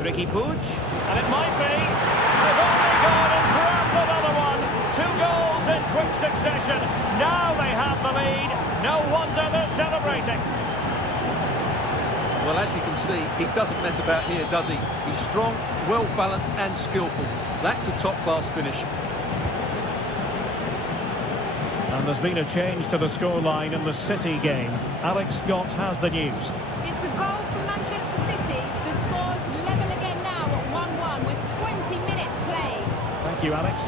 Ricky Puig. And it might be. They've only gone and grabbed another one. 2 goals in quick succession. Now they have the lead. No wonder they're celebrating. Well, as you can see, he doesn't mess about here, does he? He's strong, well-balanced and skillful. That's a top-class finish. And there's been a change to the scoreline in the City game. Alex Scott has the news. It's a goal for Manchester City. The score's level again now at 1-1 with 20 minutes played. Thank you, Alex.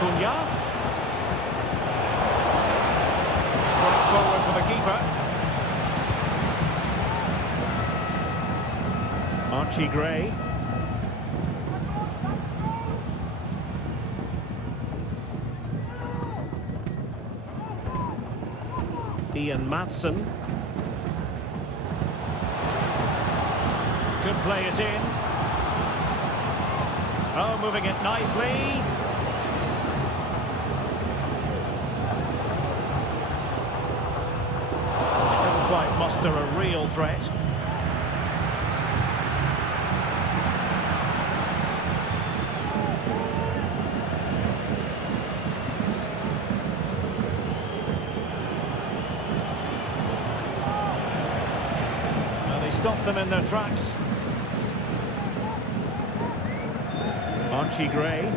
Cunha. Straight forward for the keeper. Archie Gray. Ian Maatsen. Could play it in. Oh, moving it nicely. Couldn't quite muster a real threat. Stop them in their tracks. Archie Gray.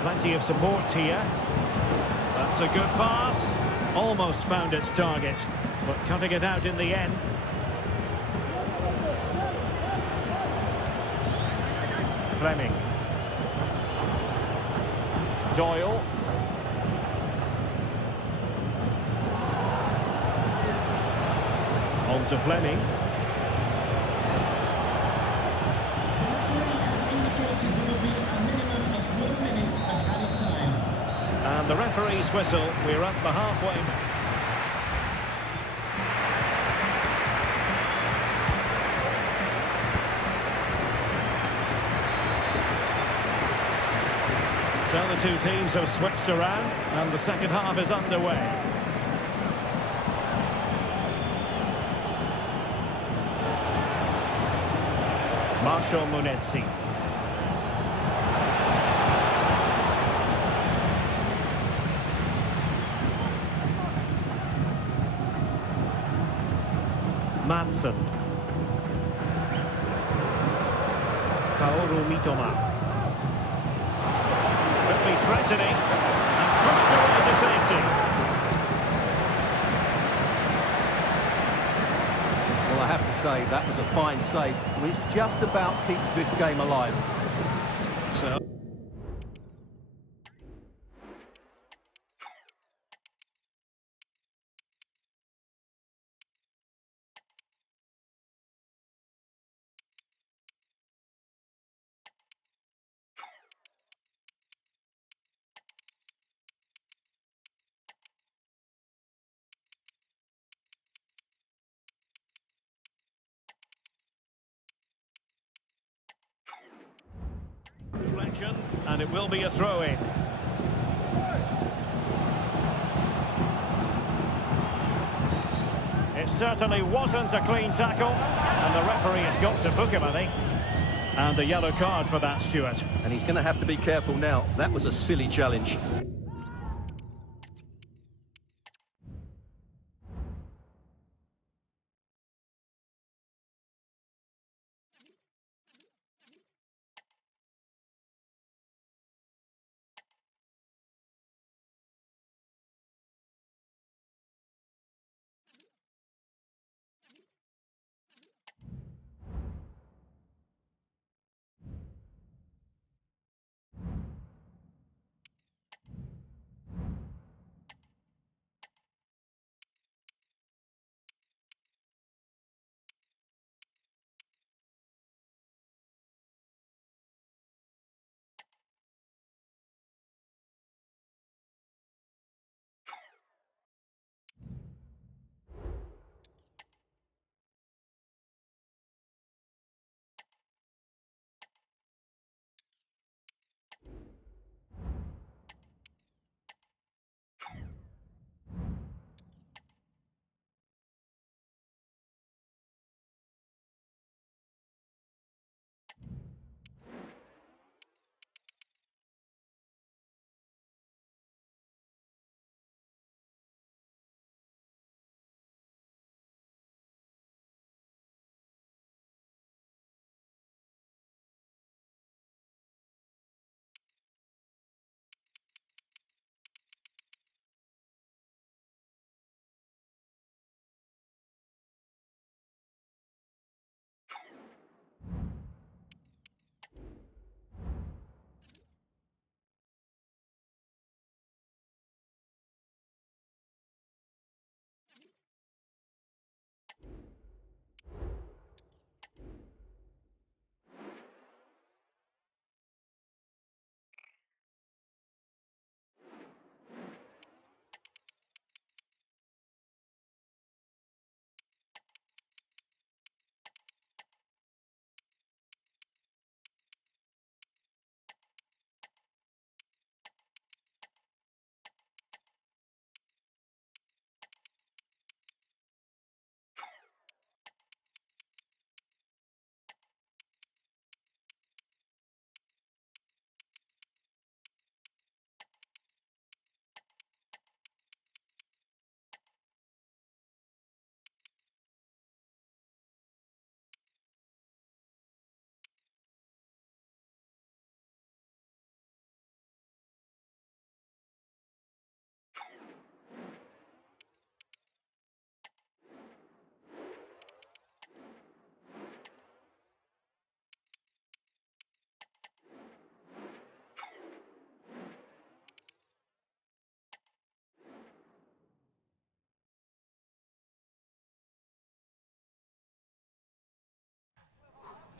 Plenty of support here. That's a good pass. Almost found its target, but cutting it out in the end. Fleming. Doyle. On to Fleming. And the referee's whistle. We're at the halfway mark. So the two teams have switched around and the second half is underway. Marshall Munetsi. Maatsen. Kaoru Mitoma. Could be threatening and pushed away to safety. I have to say, that was a fine save, which just about keeps this game alive. So deflection, and it will be a throw-in. It certainly wasn't a clean tackle, and the referee has got to book him, I think. And a yellow card for that, Stuart. And he's going to have to be careful now. That was a silly challenge.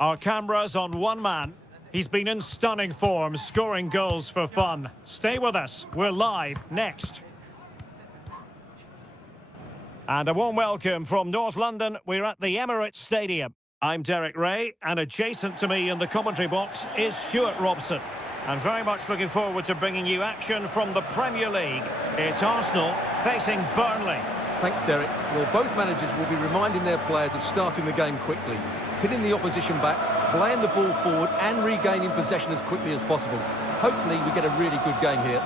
Our cameras on one man. He's been in stunning form, scoring goals for fun. Stay with us. We're live next. And a warm welcome from North London. We're at the Emirates Stadium. I'm Derek Ray, and adjacent to me in the commentary box is Stuart Robson. And very much looking forward to bringing you action from the Premier League. It's Arsenal facing Burnley. Thanks, Derek. Well, both managers will be reminding their players of starting the game quickly, hitting the opposition back, playing the ball forward and regaining possession as quickly as possible. Hopefully we get a really good game here.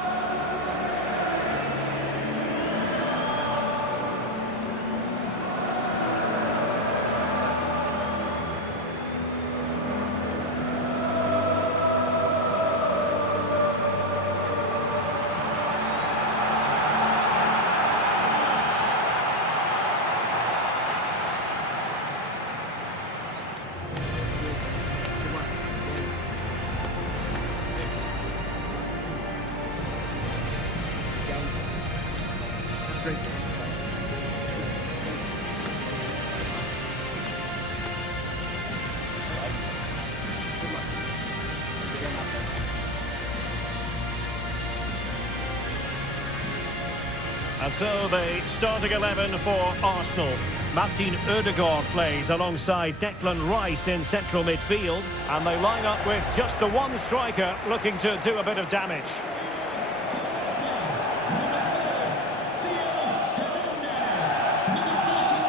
And so the starting 11 for Arsenal. Martin Ødegaard plays alongside Declan Rice in central midfield. And they line up with just the one striker looking to do a bit of damage.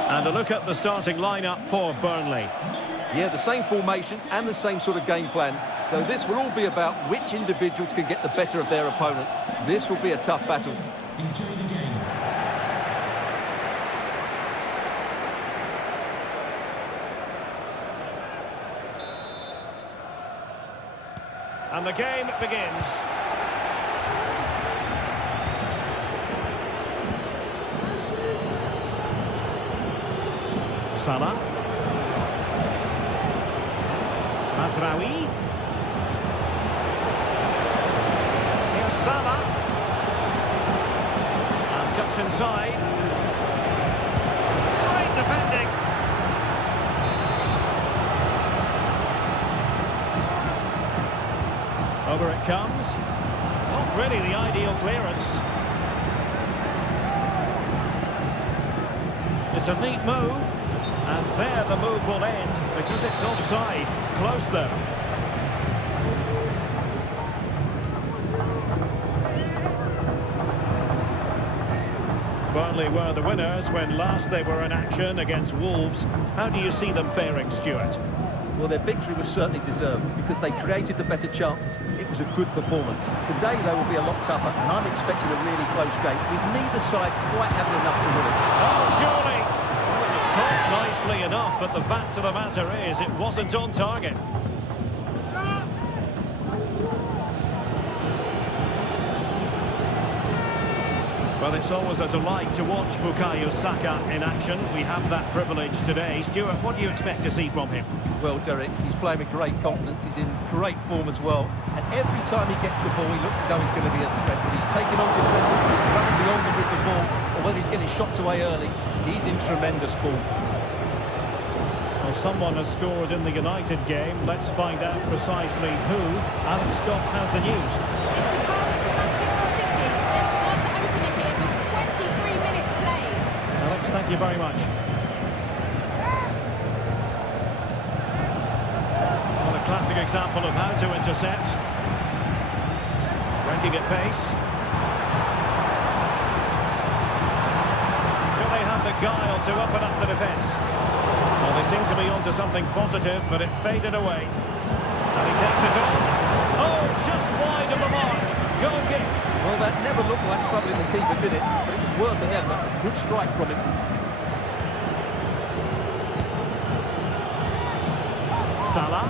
And a look at the starting lineup for Burnley. Yeah, the same formation and the same sort of game plan. So this will all be about which individuals can get the better of their opponent. This will be a tough battle. Enjoy the game. And the game begins. Salah. Mazraoui. Here's Salah. And cuts inside. Great defending. Over it comes. Not really the ideal clearance. It's a neat move. And there the move will end because it's offside. Close though. Burnley were the winners when last they were in action against Wolves. How do you see them faring, Stuart? Well, their victory was certainly deserved because they created the better chances. It was a good performance. Today, they will be a lot tougher, and I'm expecting a really close game, with neither side quite having enough to win it. Oh, surely! It was caught nicely enough, but the fact of the matter is it wasn't on target. Well, it's always a delight to watch Bukayo Saka in action. We have that privilege today. Stuart, what do you expect to see from him? Well, Derek, he's playing with great confidence. He's in great form as well. And every time he gets the ball, he looks as though he's going to be a threat. But he's taking on defenders, he's running beyond them with the ball, or whether he's getting shots away early, he's in tremendous form. Well, someone has scored in the United game. Let's find out precisely who. Alex Scott has the news. It's a goal for Manchester City. They've scored the opener here with 23 minutes played. Alex, thank you very much. What a classic example of how to intercept. Ranking at pace. Do they have the guile to open up the defence? Well, they seem to be onto something positive, but it faded away. And he takes it on. Oh, just wide of the mark. Goal kick. Well, that never looked like troubling the keeper, did it? But it was worth an effort. Good strike from him. Salah.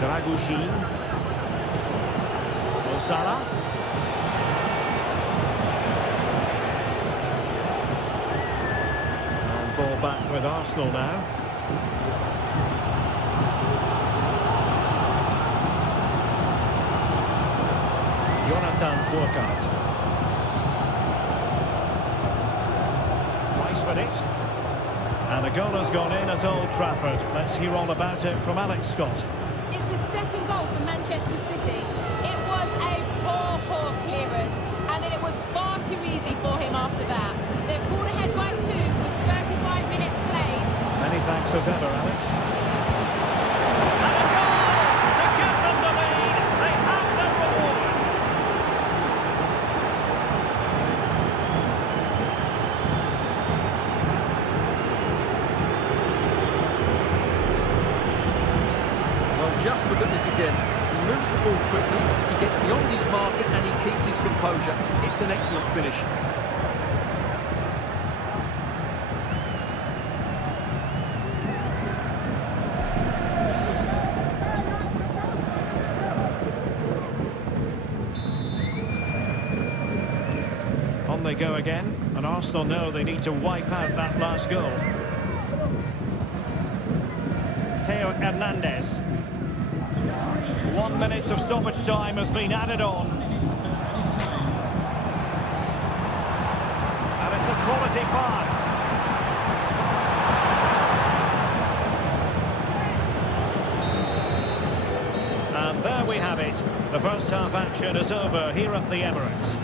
Dragushin. Mo Salah. And ball back with Arsenal now. Jonathan Burkhardt. Rice with it. And the goal has gone in at Old Trafford. Let's hear all about it from Alex Scott. It's a second goal for Manchester City. It was a poor clearance, and then it was far too easy for him after that. They've pulled ahead by 2 with 35 minutes played. Many thanks as ever, Alex. And a goal to give them the lead. They have their reward. Well, just look at this again. He moves the ball quickly, he gets beyond his marker, and he keeps his composure. It's an excellent finish. On they go again, and Arsenal know they need to wipe out that last goal. Theo Hernandez. 1 minute of stoppage time has been added on. And it's a quality pass. And there we have it. The first half action is over here at the Emirates.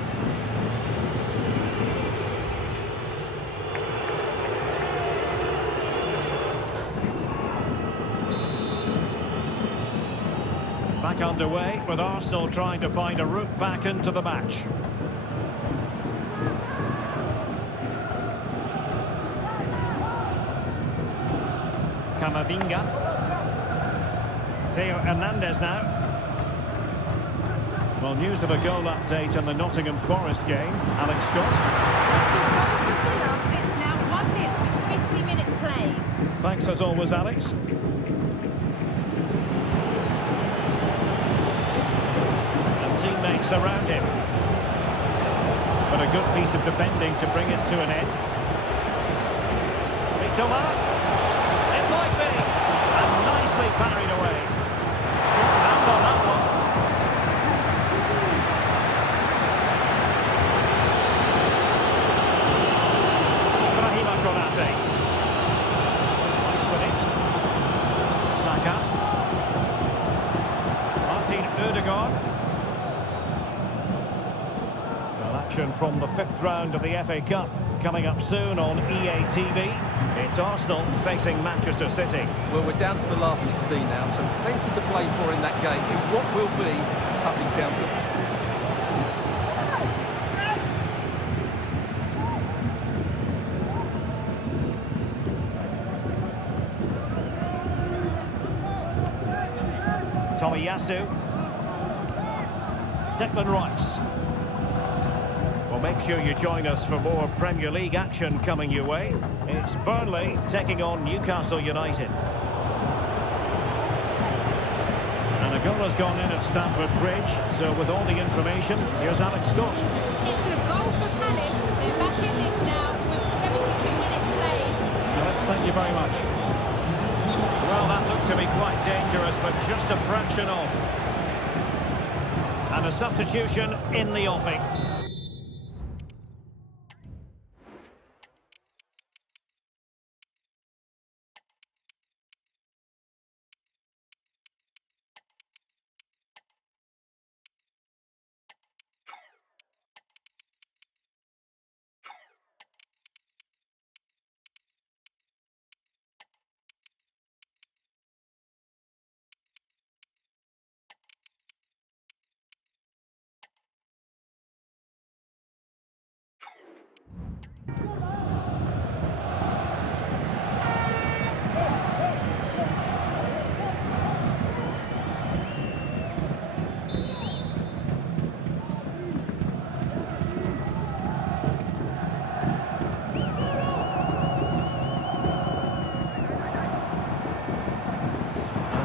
Back underway with Arsenal trying to find a route back into the match. Camavinga. Theo Hernandez now. Well, news of a goal update in the Nottingham Forest game. Alex Scott. It's a goal for Villa. It's now 1-0 with 50 minutes played. Thanks as always, Alex. And teammates around him. But a good piece of defending to bring it to an end. Mitoma. It might be. And nicely parried away. Good hand on that one. Nice with it. Saka. Martin Ødegaard. Well, action from the fifth round of the FA Cup coming up soon on EA TV. It's Arsenal facing Manchester City. Well, we're down to the last 16 now, so plenty to play for in that game in what will be a tough encounter. Tomiyasu. Declan Rice. Well, make sure you join us for more Premier League action coming your way. It's Burnley taking on Newcastle United. And a goal has gone in at Stamford Bridge, so with all the information, here's Alex Scott. It's a goal for Palace. They're back in this now with 72 minutes played. Alex, thank you very much. Well, that looked to be quite dangerous, but just a fraction off. And a substitution in the offing.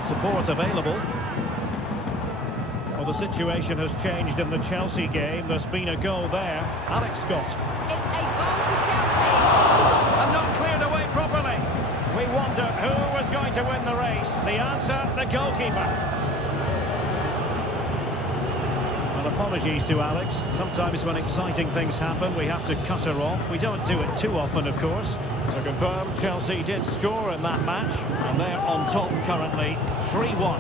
Support available. Well, the situation has changed in the Chelsea game. There's been a goal there. Alex Scott. It's a goal for Chelsea. And not cleared away properly. We wonder who was going to win the race. The answer, the goalkeeper. Well, apologies to Alex. Sometimes when exciting things happen, we have to cut her off. We don't do it too often, of course. To confirm, Chelsea did score in that match, and they're on top currently, 3-1.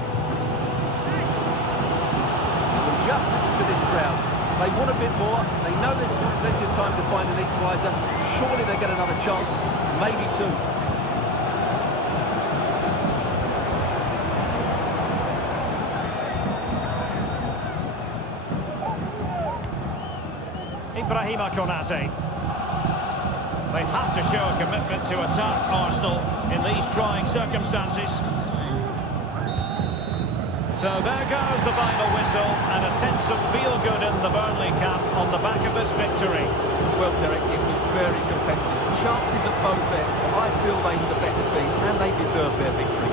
Just listen to this crowd. They want a bit more. They know there's still plenty of time to find an equaliser. Surely they get another chance, maybe two. Ibrahima Konate. They have to show a commitment to attack Arsenal in these trying circumstances. So there goes the final whistle and a sense of feel-good in the Burnley camp on the back of this victory. Well, Derek, it was very competitive. Chances at both ends, but I feel they were the better team and they deserve their victory.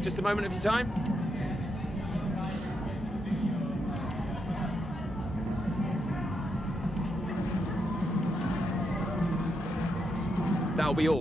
Just a moment of your time. That'll be all.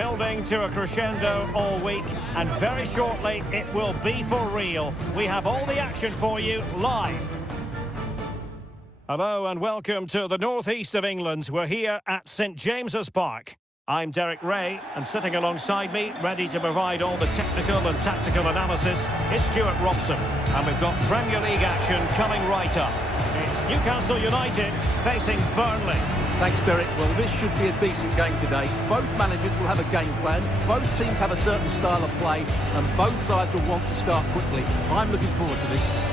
building to a crescendo all week, and very shortly it will be for real. We have all the action for you live. Hello and welcome to the northeast of England. We're here at St James's Park. I'm Derek Ray, and sitting alongside me, ready to provide all the technical and tactical analysis, is Stuart Robson. And we've got Premier League action coming right up. It's Newcastle United facing Burnley. Thanks, Derek. Well, this should be a decent game today. Both managers will have a game plan. Both teams have a certain style of play, and both sides will want to start quickly. I'm looking forward to this.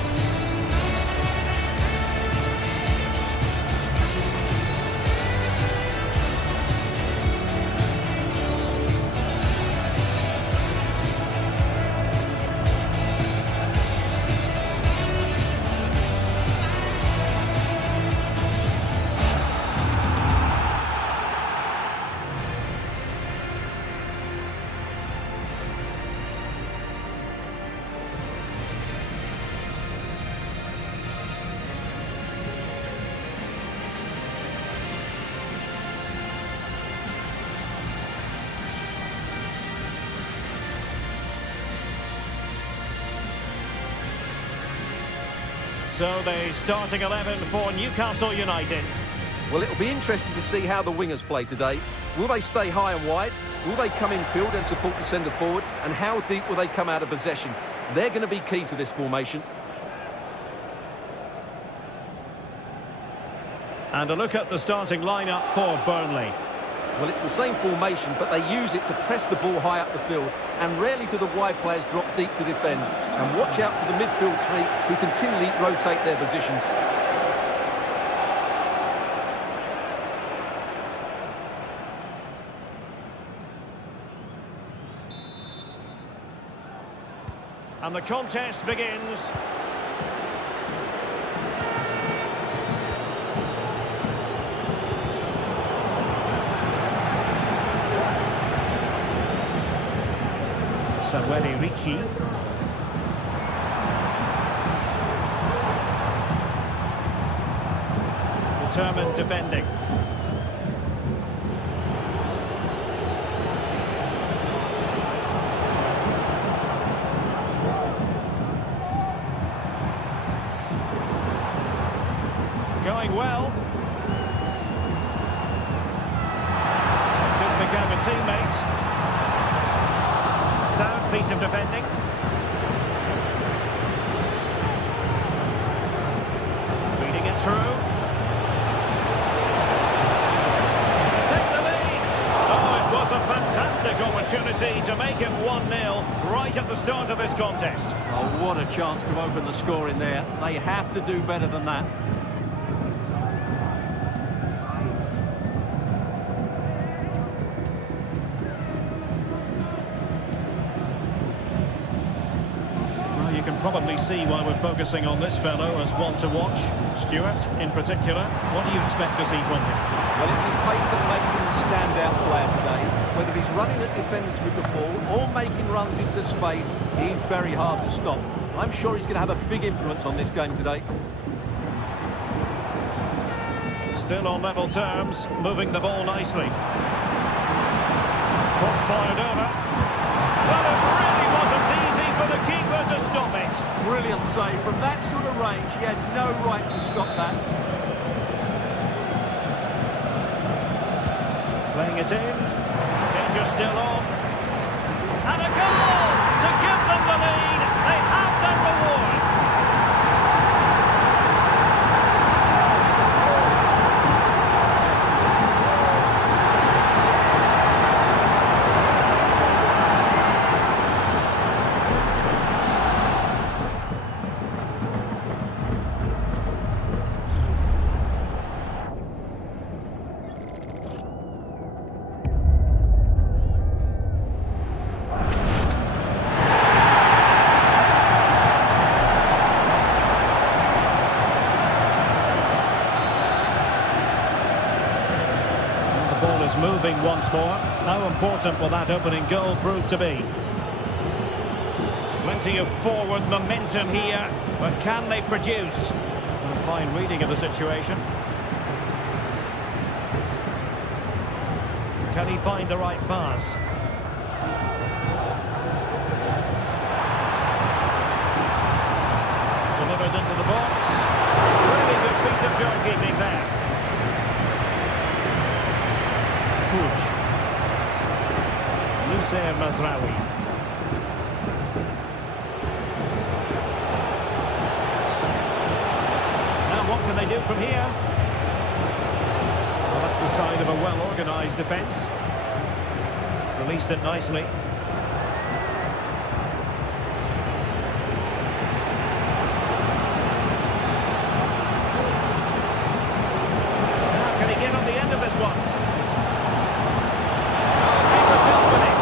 So the starting 11 for Newcastle United. Well, it'll be interesting to see how the wingers play today. Will they stay high and wide? Will they come in field and support the centre forward? And how deep will they come out of possession? They're going to be key to this formation. And a look at the starting lineup for Burnley. Well, it's the same formation, but they use it to press the ball high up the field, and rarely do the wide players drop deep to defend. And watch out for the midfield three, who continually rotate their positions. And the contest begins. Samuele Ricci. Determined defending. Going well. Could become a teammate. Sound piece of defending. Feeding it through. Take the lead. Oh, it was a fantastic opportunity to make it 1-0 right at the start of this contest. Oh, what a chance to open the score in there. They have to do better than that. You can probably see why we're focusing on this fellow as one to watch. Stuart, in particular, what do you expect to see from him? Well, it's his pace that makes him a standout player today. Whether he's running at defenders with the ball or making runs into space, he's very hard to stop. I'm sure he's going to have a big influence on this game today. Still on level terms, moving the ball nicely. Cross-fired over. Well, it really wasn't easy for the keeper to stop it. Brilliant save. From that sort of range, he had no right to stop that. Playing it in. Danger still on. And a goal to give them the lead. They have their reward. Moving once more. How important will that opening goal prove to be? Plenty of forward momentum here, but can they produce? A fine reading of the situation. Can he find the right pass? Mazraoui. Now what can they do from here? Well, that's the sign of a well-organised defence. Released it nicely. Now can he get on the end of this one? Keeper dealt with it.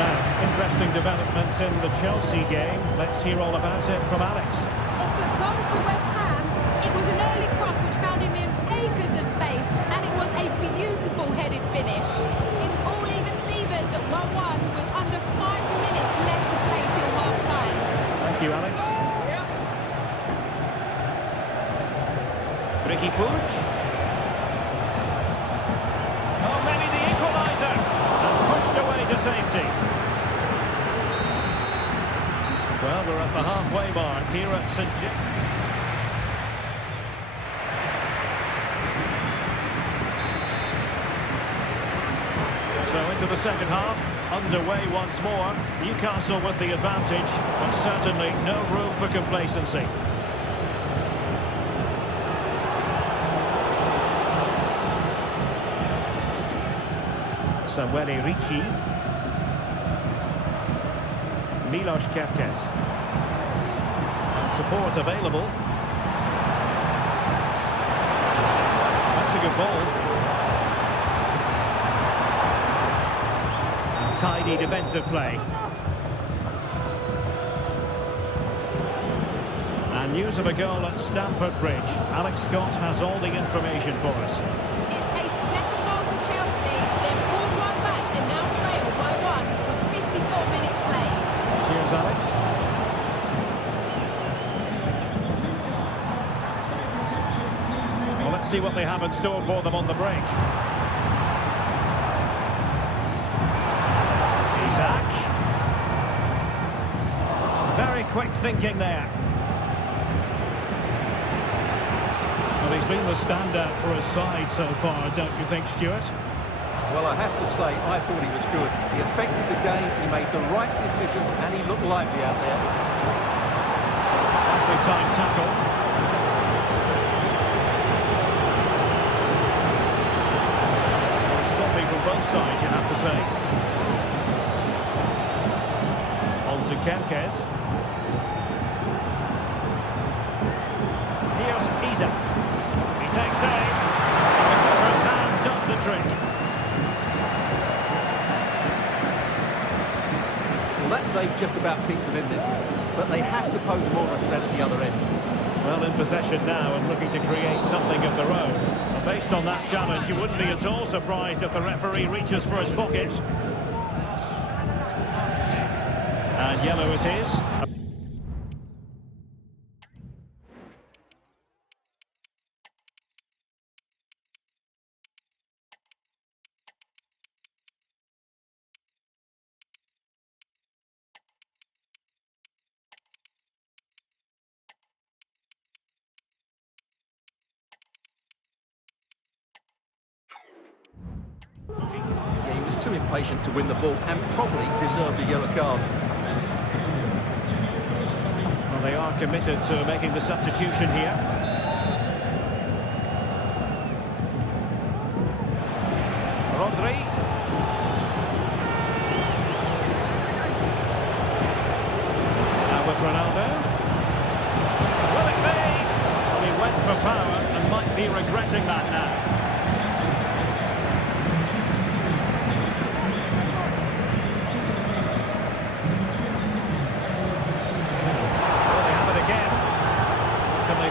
Now, interesting developments in the Chelsea game. Let's hear all about it from Alex. It's a goal for West Ham. It was an early cross which found him in acres of space, and it was a beautiful headed finish. It's all even Stevens at 1-1 with under 5 minutes left to play till half-time. Thank you, Alex. Ricky Puig. Oh, maybe the equaliser. And pushed away to safety. Well, we're at the halfway mark here at St. So into the second half, underway once more. Newcastle with the advantage, but certainly no room for complacency. Samuele Ricci. Milos Kerkez. And support available. That's a good ball. Tidy defensive play. And news of a goal at Stamford Bridge. Alex Scott has all the information for us. It's a second goal for Chelsea. They've pulled one back and now trail by 1 with 54 minutes played. Cheers, Alex. Well, let's see what they have in store for them on the break. Very quick thinking there. Well, he's been the standout for his side so far, don't you think, Stuart? Well, I have to say, I thought he was good. He affected the game, he made the right decisions, and he looked lively out there. Nicely timed tackle. Well, sloppy from both sides, you have to say. On to Kerkez. Here's Isak. He takes aim. The keeper's hand does the trick. Well, that save just about keeps them in this, but they have to pose more of a threat at the other end. Well, in possession now and looking to create something of their own. And based on that challenge, you wouldn't be at all surprised if the referee reaches for his pocket. And yellow it is. Yeah, he was too impatient to win the ball and probably deserved a yellow card. Well, they are committed to making the substitution here. Rodri. Now with Ronaldo. Will it be? Well, he went for power and might be regretting that now.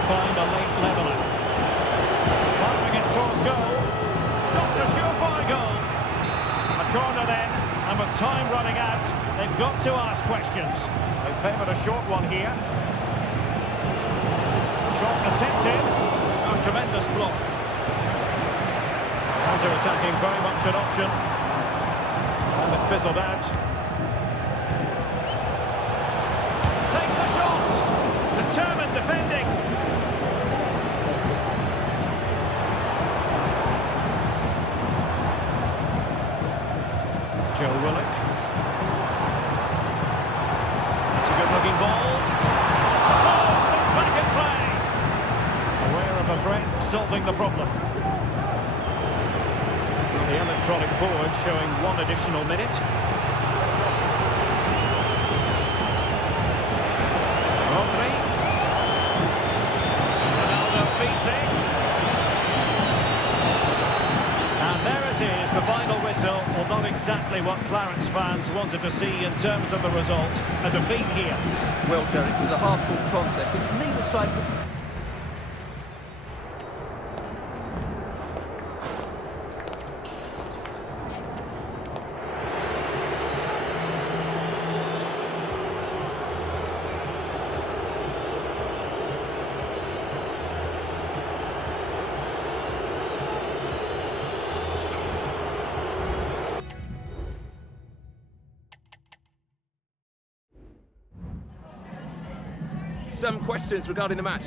Find a late leveller. Firing it towards goal. It's not a surefire goal. A corner then, and with time running out, they've got to ask questions. They favoured a short one here. Shot attempted. A tremendous block. Counter-attacking, very much an option. And it fizzled out. Takes the shot. Determined defending. Joe Willock. That's a good-looking ball. Oh, stuck back in play. Aware of the threat, solving the problem. The electronic board showing 1 additional minute. Rodri. Ronaldo feeds it. And there it is, the final whistle. Although exactly what Clarence fans wanted to see in terms of the result. A defeat here. Well, Derek, it was a hard-fought contest, which neither side could... Some questions regarding the match.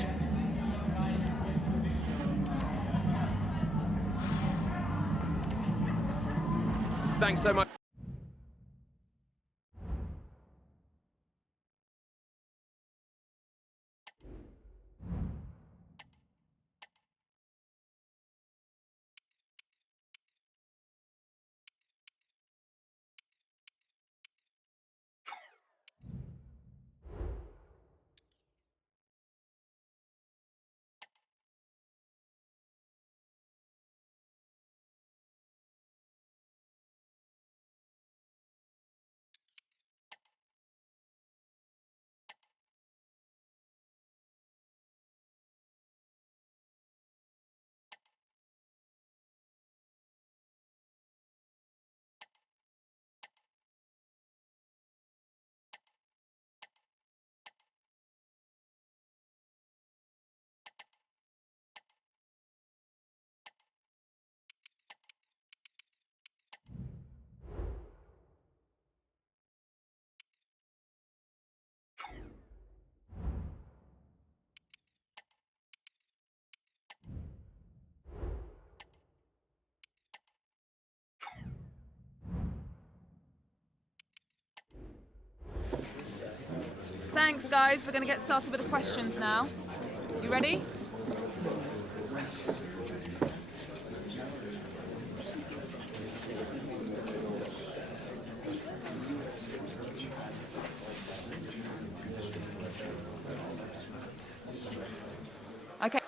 Thanks so much. Thanks, guys. We're going to get started with the questions now. You ready? Okay.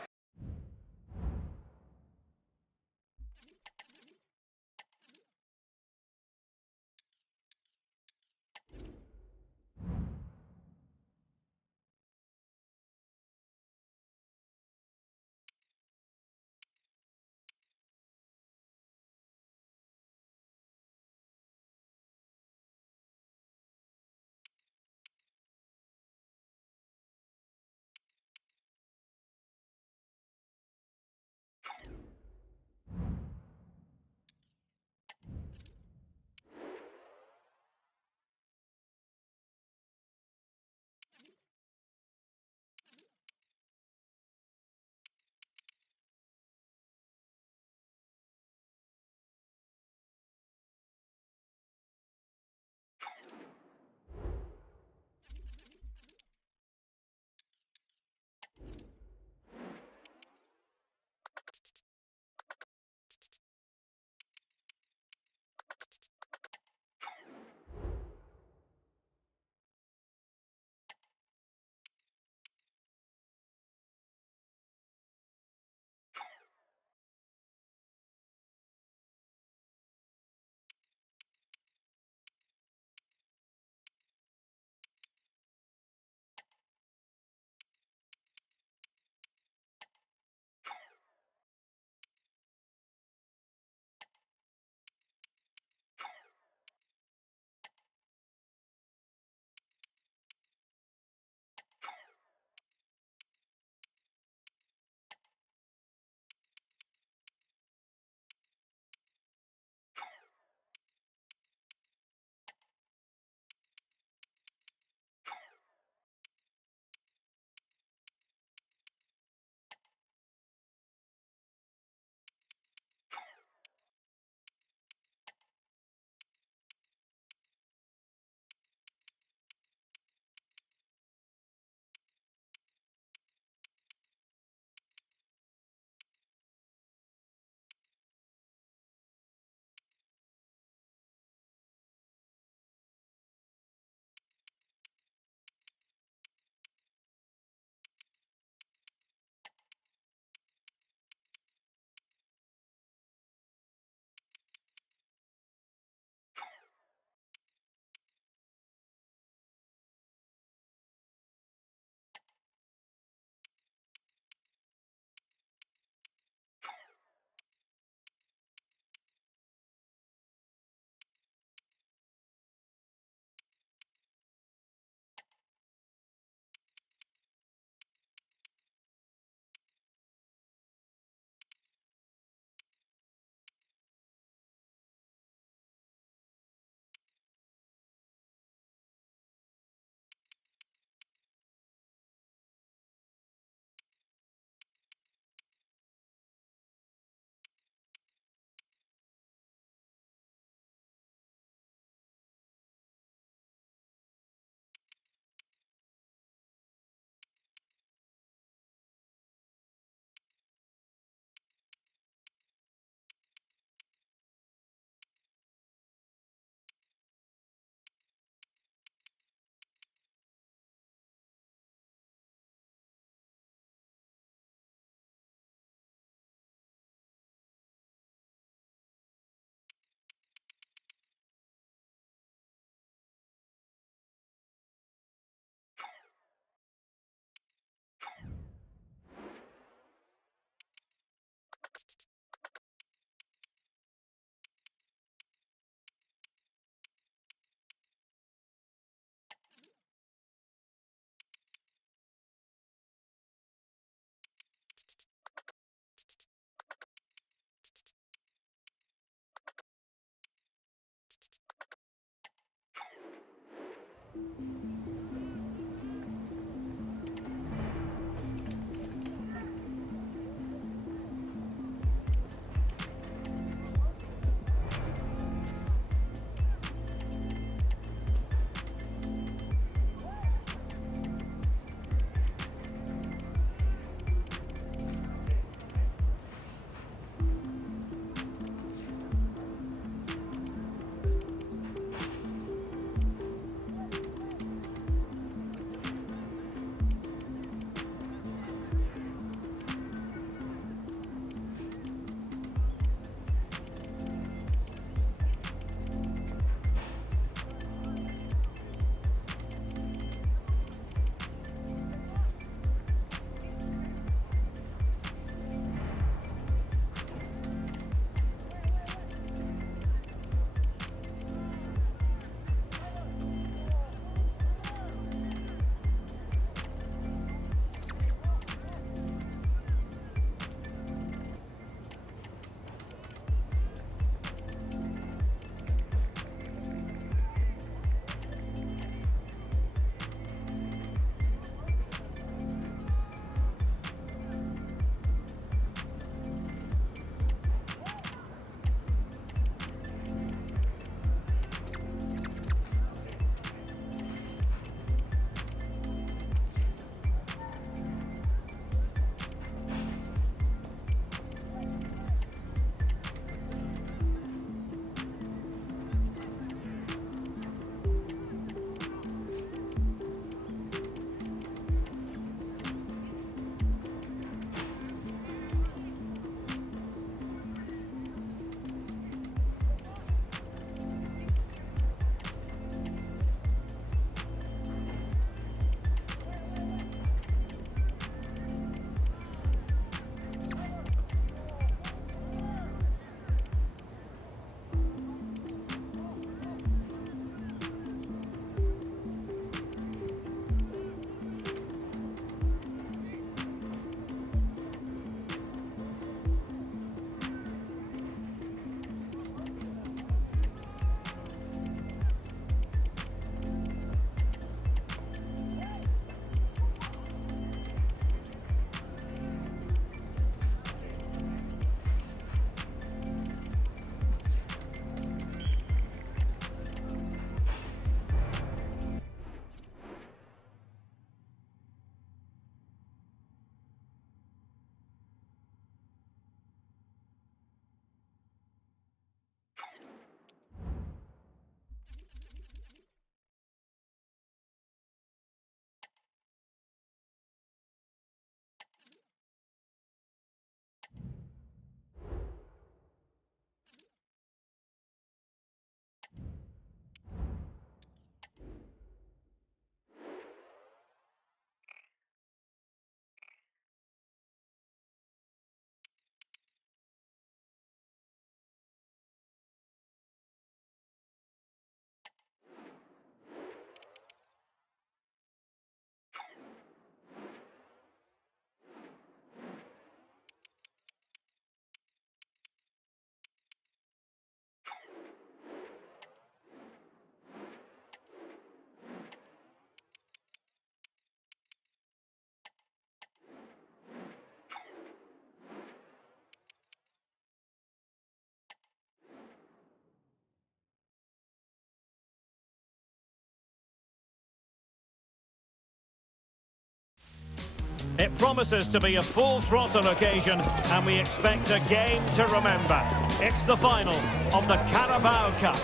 It promises to be a full-throttle occasion, and we expect a game to remember. It's the final of the Carabao Cup.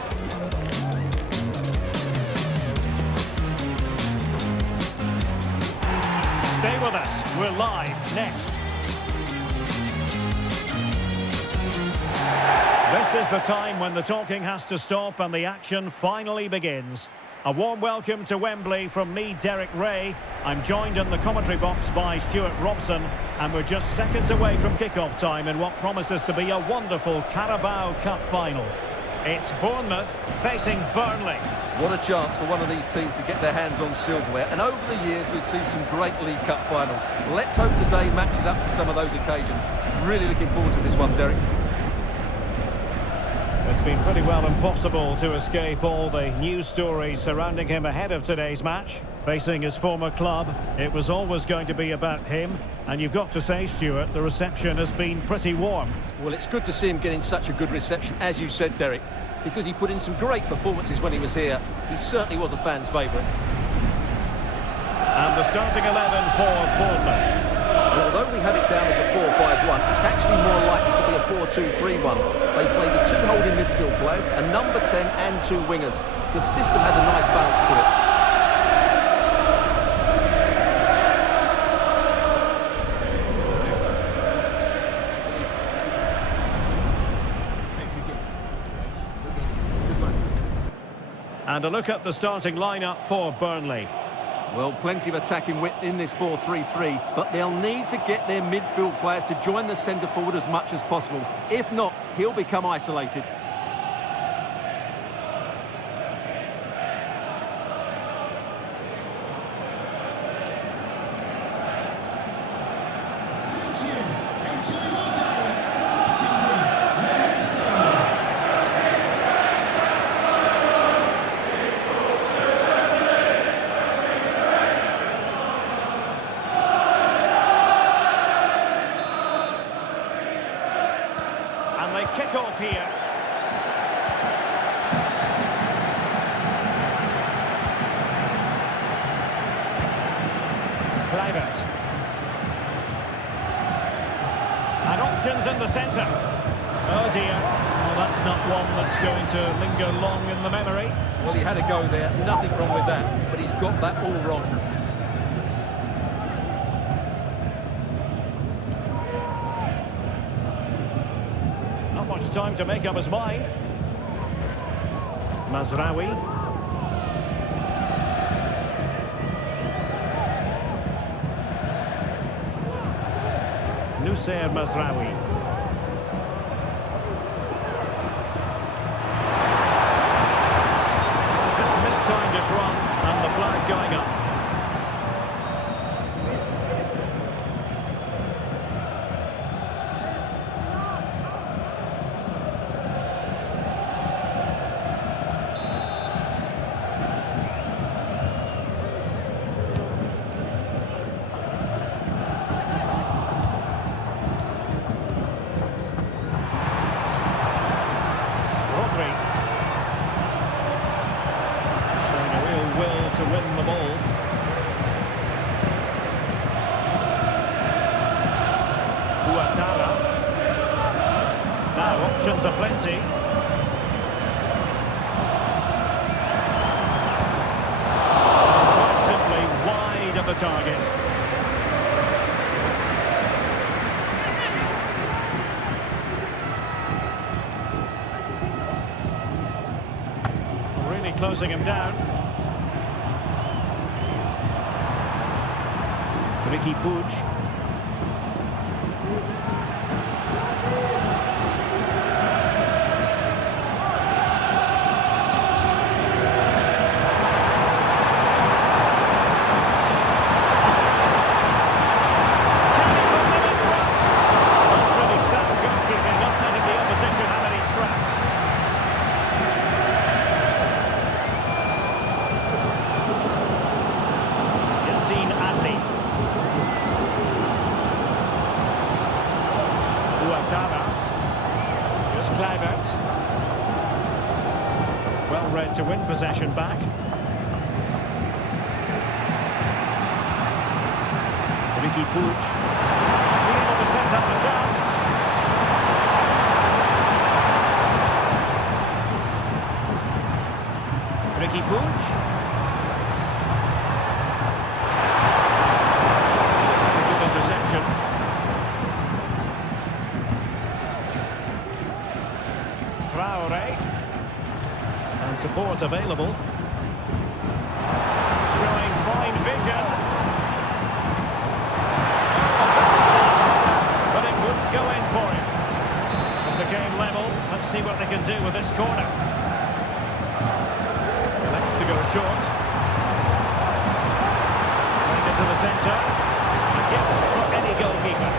Stay with us. We're live next. This is the time when the talking has to stop and the action finally begins. A warm welcome to Wembley from me, Derek Ray. I'm joined in the commentary box by Stuart Robson, and we're just seconds away from kick-off time in what promises to be a wonderful Carabao Cup final. It's Bournemouth facing Burnley. What a chance for one of these teams to get their hands on silverware. And over the years, we've seen some great League Cup finals. Let's hope today matches up to some of those occasions. Really looking forward to this one, Derek. It's been pretty well impossible to escape all the news stories surrounding him ahead of today's match. Facing his former club, it was always going to be about him. And you've got to say, Stuart, the reception has been pretty warm. Well, it's good to see him getting such a good reception, as you said, Derek, because he put in some great performances when he was here. He certainly was a fan's favourite. And the starting 11 for Bournemouth. Well, although we have it down as a 4-5-1, it's actually more likely to be a 4-2-3-1. They play the two holding midfield players, a number 10 and two wingers. The system has a nice balance to it. And a look at the starting lineup for Burnley. Well, plenty of attacking width in this 4-3-3, but they'll need to get their midfield players to join the centre forward as much as possible. If not, he'll become isolated. And they kick off here. Kluivert. And options in the centre. Oh dear. Well, that's not one that's going to linger long in the memory. Well, he had a go there. Nothing wrong with that, but he's got that all wrong. Time to make up his mind. Mazraoui. Noussair Mazraoui. Just mistimed his run and the flag going up. Showing a real will to win the ball. Ouattara. Now options are plenty. Quite simply wide of the target. Really closing him down. Ricky Puig. That's really sound goalkeeping, not letting the opposition have any scraps. Yassine Adli. Ouattara. Here's Kluivert. Well read to win possession back. Ricky Puig. Being able to set up the chance. Ricky Puig. Good interception. Traore. And support available. Showing fine vision. But it wouldn't go in for him. With the game level, let's see what they can do with this corner. Elects to go short. Playing it to the centre. A gift for any goalkeeper.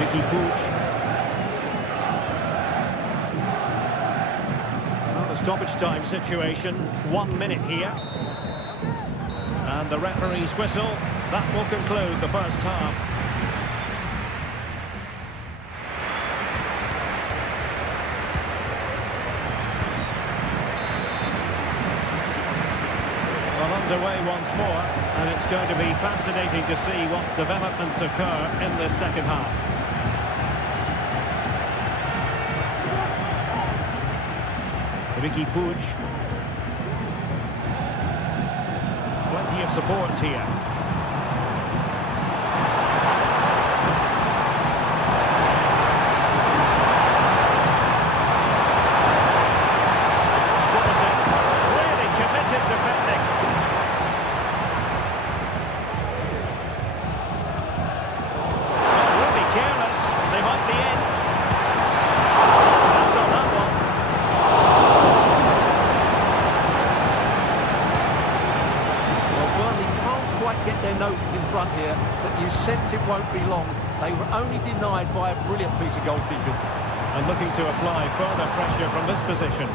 Ricky Puig. Well, the stoppage time situation. 1 minute here. And the referee's whistle. That will conclude the first half. Well, underway once more, and it's going to be fascinating to see what developments occur in this second half. Ricky Puig. Plenty of support here. Really committed defending. Really careless. They might be in. Not on that one. Well, Burnley can't quite get their noses in front here, but you sense it won't be long. They were only denied by a brilliant piece of goalkeeping. And looking to apply further pressure from this position.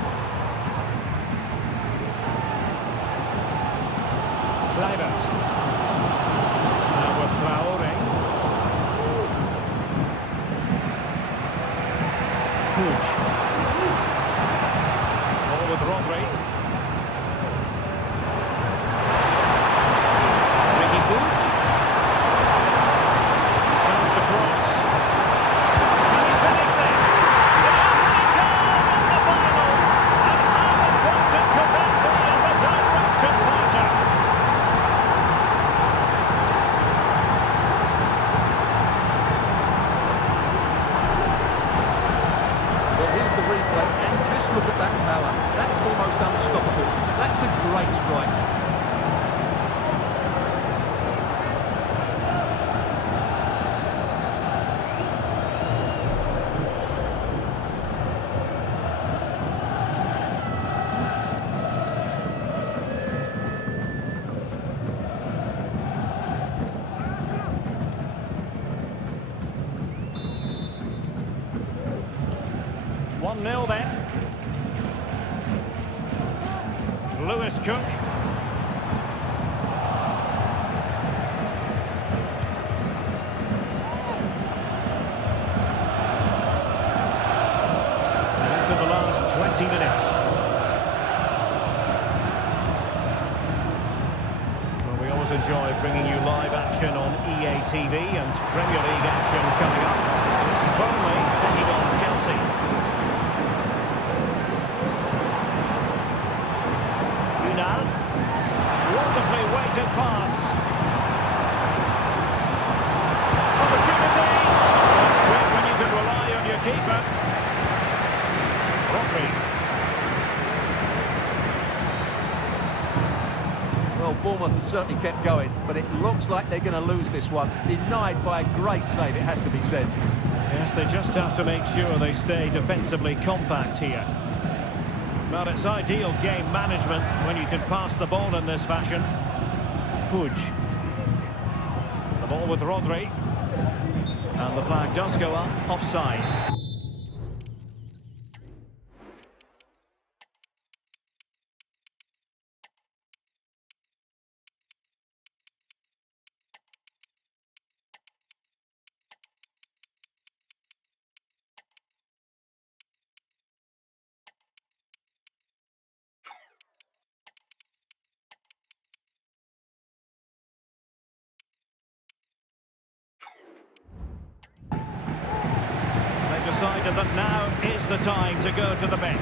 Kluivert. Now with Traore. Puig. Ball with Rodri. Ricky Puig. Chance to cross. Can he finish this? The opening goal in the final. And how important could that be as a direction fighter? Well, here's the replay, and just look at that power. That's almost unstoppable. That's a great strike. One 0 then. Lewis Cook. Into the last 20 minutes. Well, we always enjoy bringing you live action on EA TV and Premier League action coming up. It's Burnley taking on Chelsea. Wonderfully weighted pass. Opportunity. That's great when you can rely on your keeper. Rodri. Well, Bournemouth have certainly kept going, but it looks like they're going to lose this one. Denied by a great save, it has to be said. Yes, they just have to make sure they stay defensively compact here. But it's ideal game management when you can pass the ball in this fashion. Puig. The ball with Rodri. And the flag does go up, offside. decided that now is the time to go to the bench.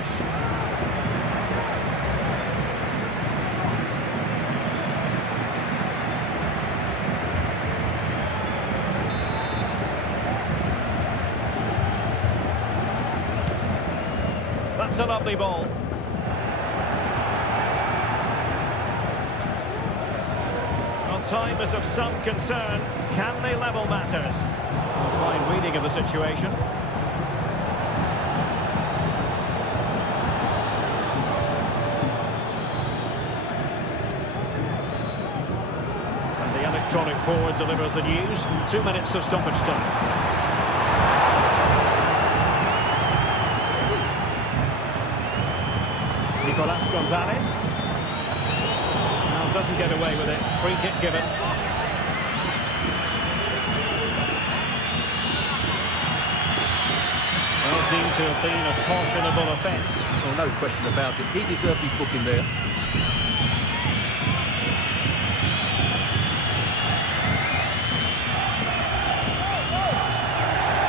That's a lovely ball. Well, time is of some concern. Can they level matters? A fine reading of the situation. And the electronic board delivers the news. 2 minutes of stoppage time. Nicolas Gonzalez. Now doesn't get away with it. Free kick given. Well, deemed to have been a cautionable offence. Well, no question about it. He deserved his booking there.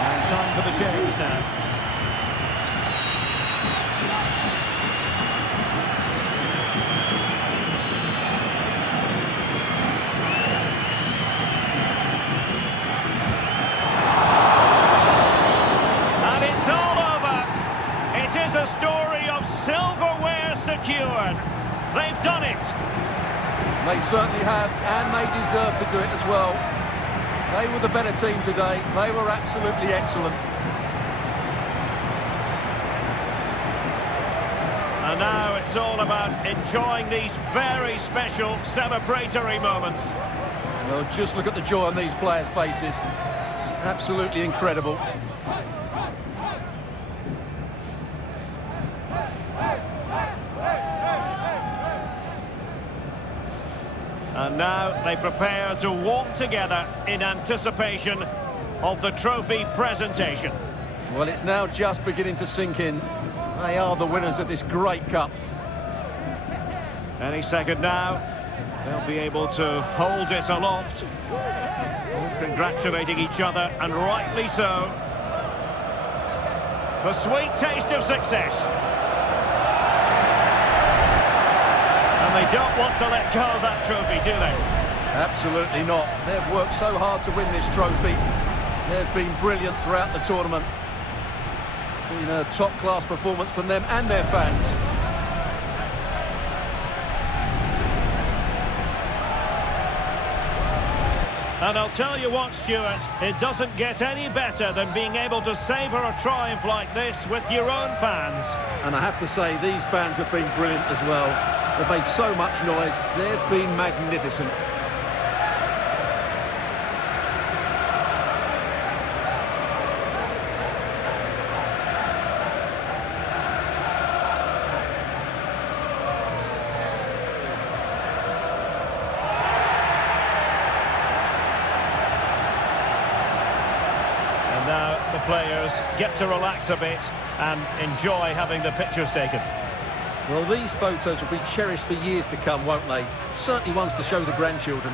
And time for the change now. A story of silverware secured. They've done it. They certainly have, and they deserve to do it as well. They were the better team today. They were absolutely excellent. And now it's all about enjoying these very special celebratory moments. Well, just look at the joy on these players' faces. Absolutely incredible. And now they prepare to walk together in anticipation of the trophy presentation. Well, it's now just beginning to sink in. They are the winners of this great cup. Any second now, they'll be able to hold it aloft. Congratulating each other, and rightly so. The sweet taste of success. And they don't want to let go of that trophy, do they? Absolutely not. They've worked so hard to win this trophy. They've been brilliant throughout the tournament. Been a top-class performance from them and their fans. And I'll tell you what, Stuart, it doesn't get any better than being able to savour a triumph like this with your own fans. And I have to say, these fans have been brilliant as well. They've made so much noise. They've been magnificent. Now the players get to relax a bit and enjoy having the pictures taken. Well, these photos will be cherished for years to come, won't they? Certainly ones to show the grandchildren.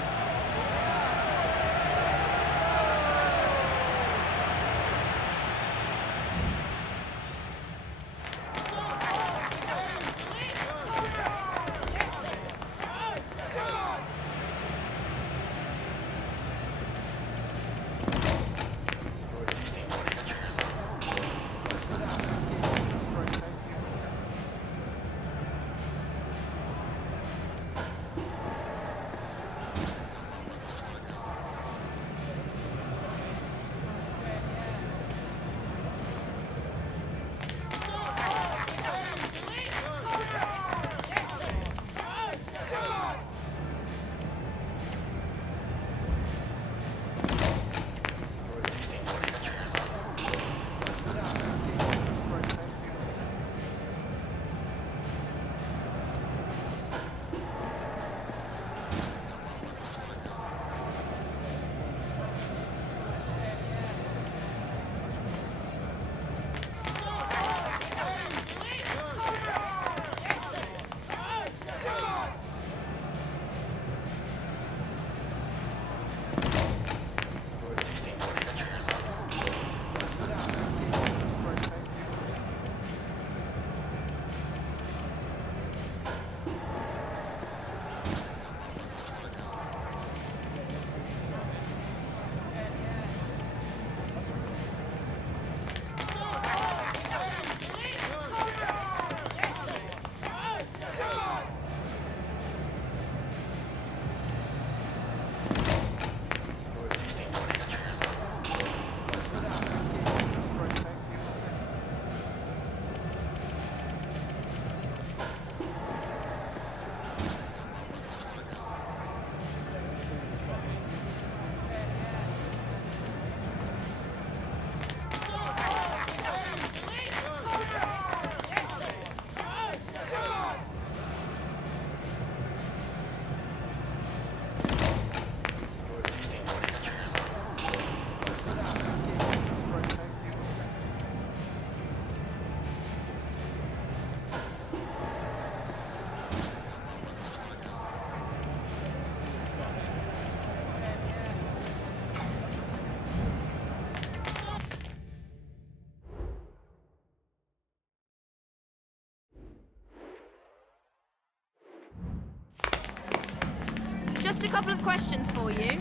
Just a couple of questions for you.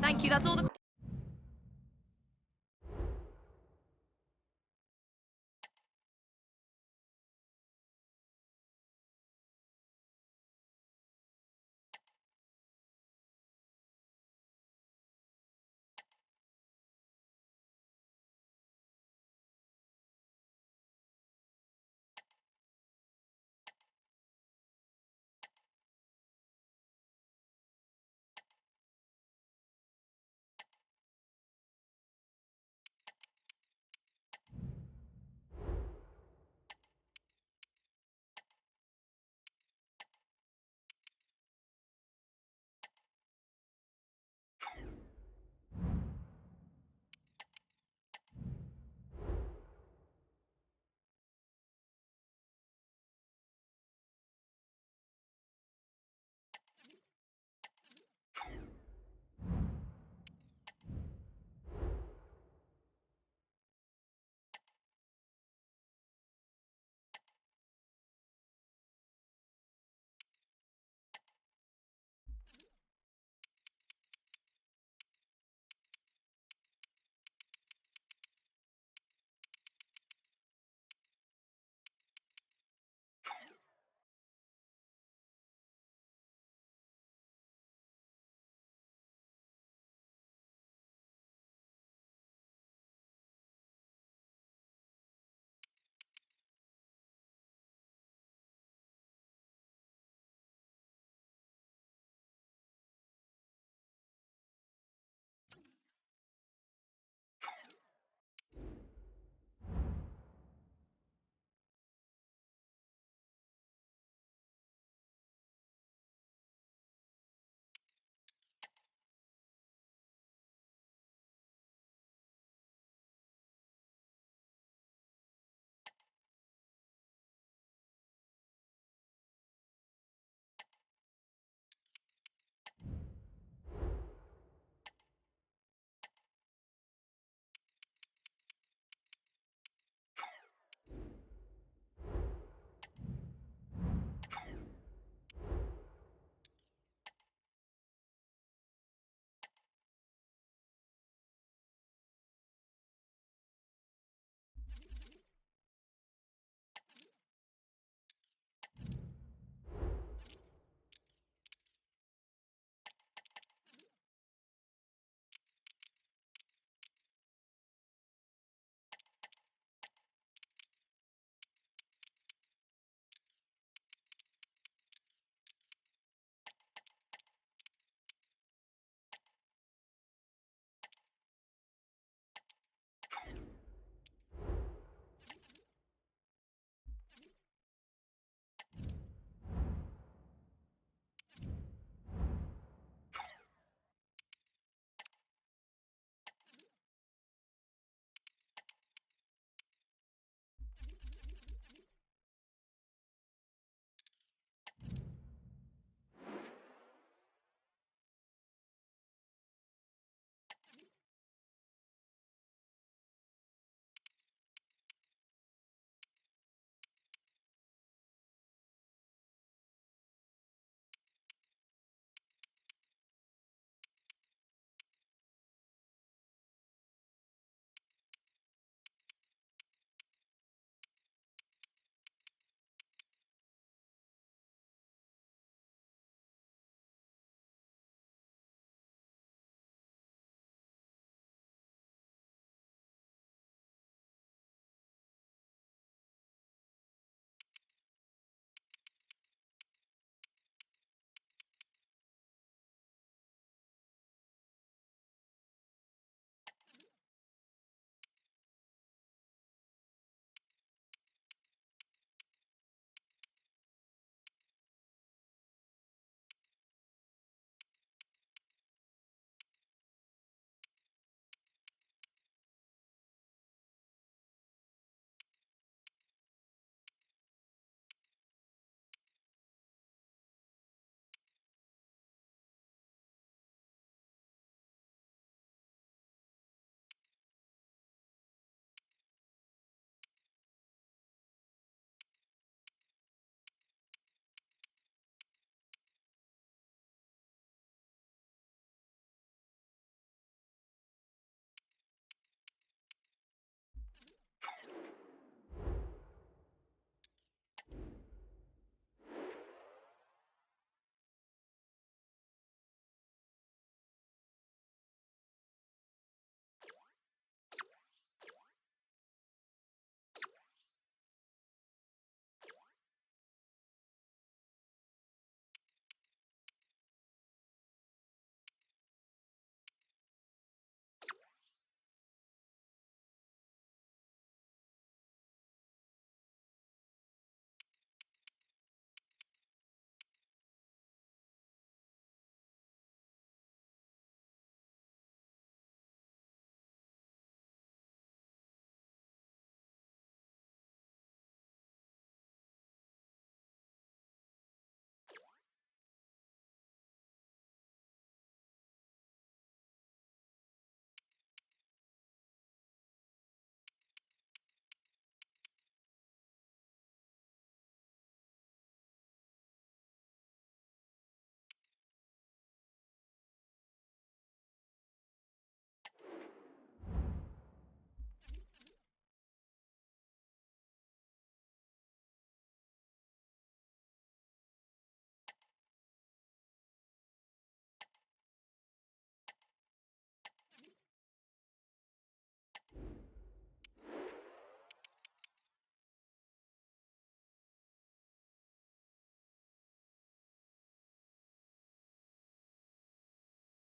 Thank you, that's all the...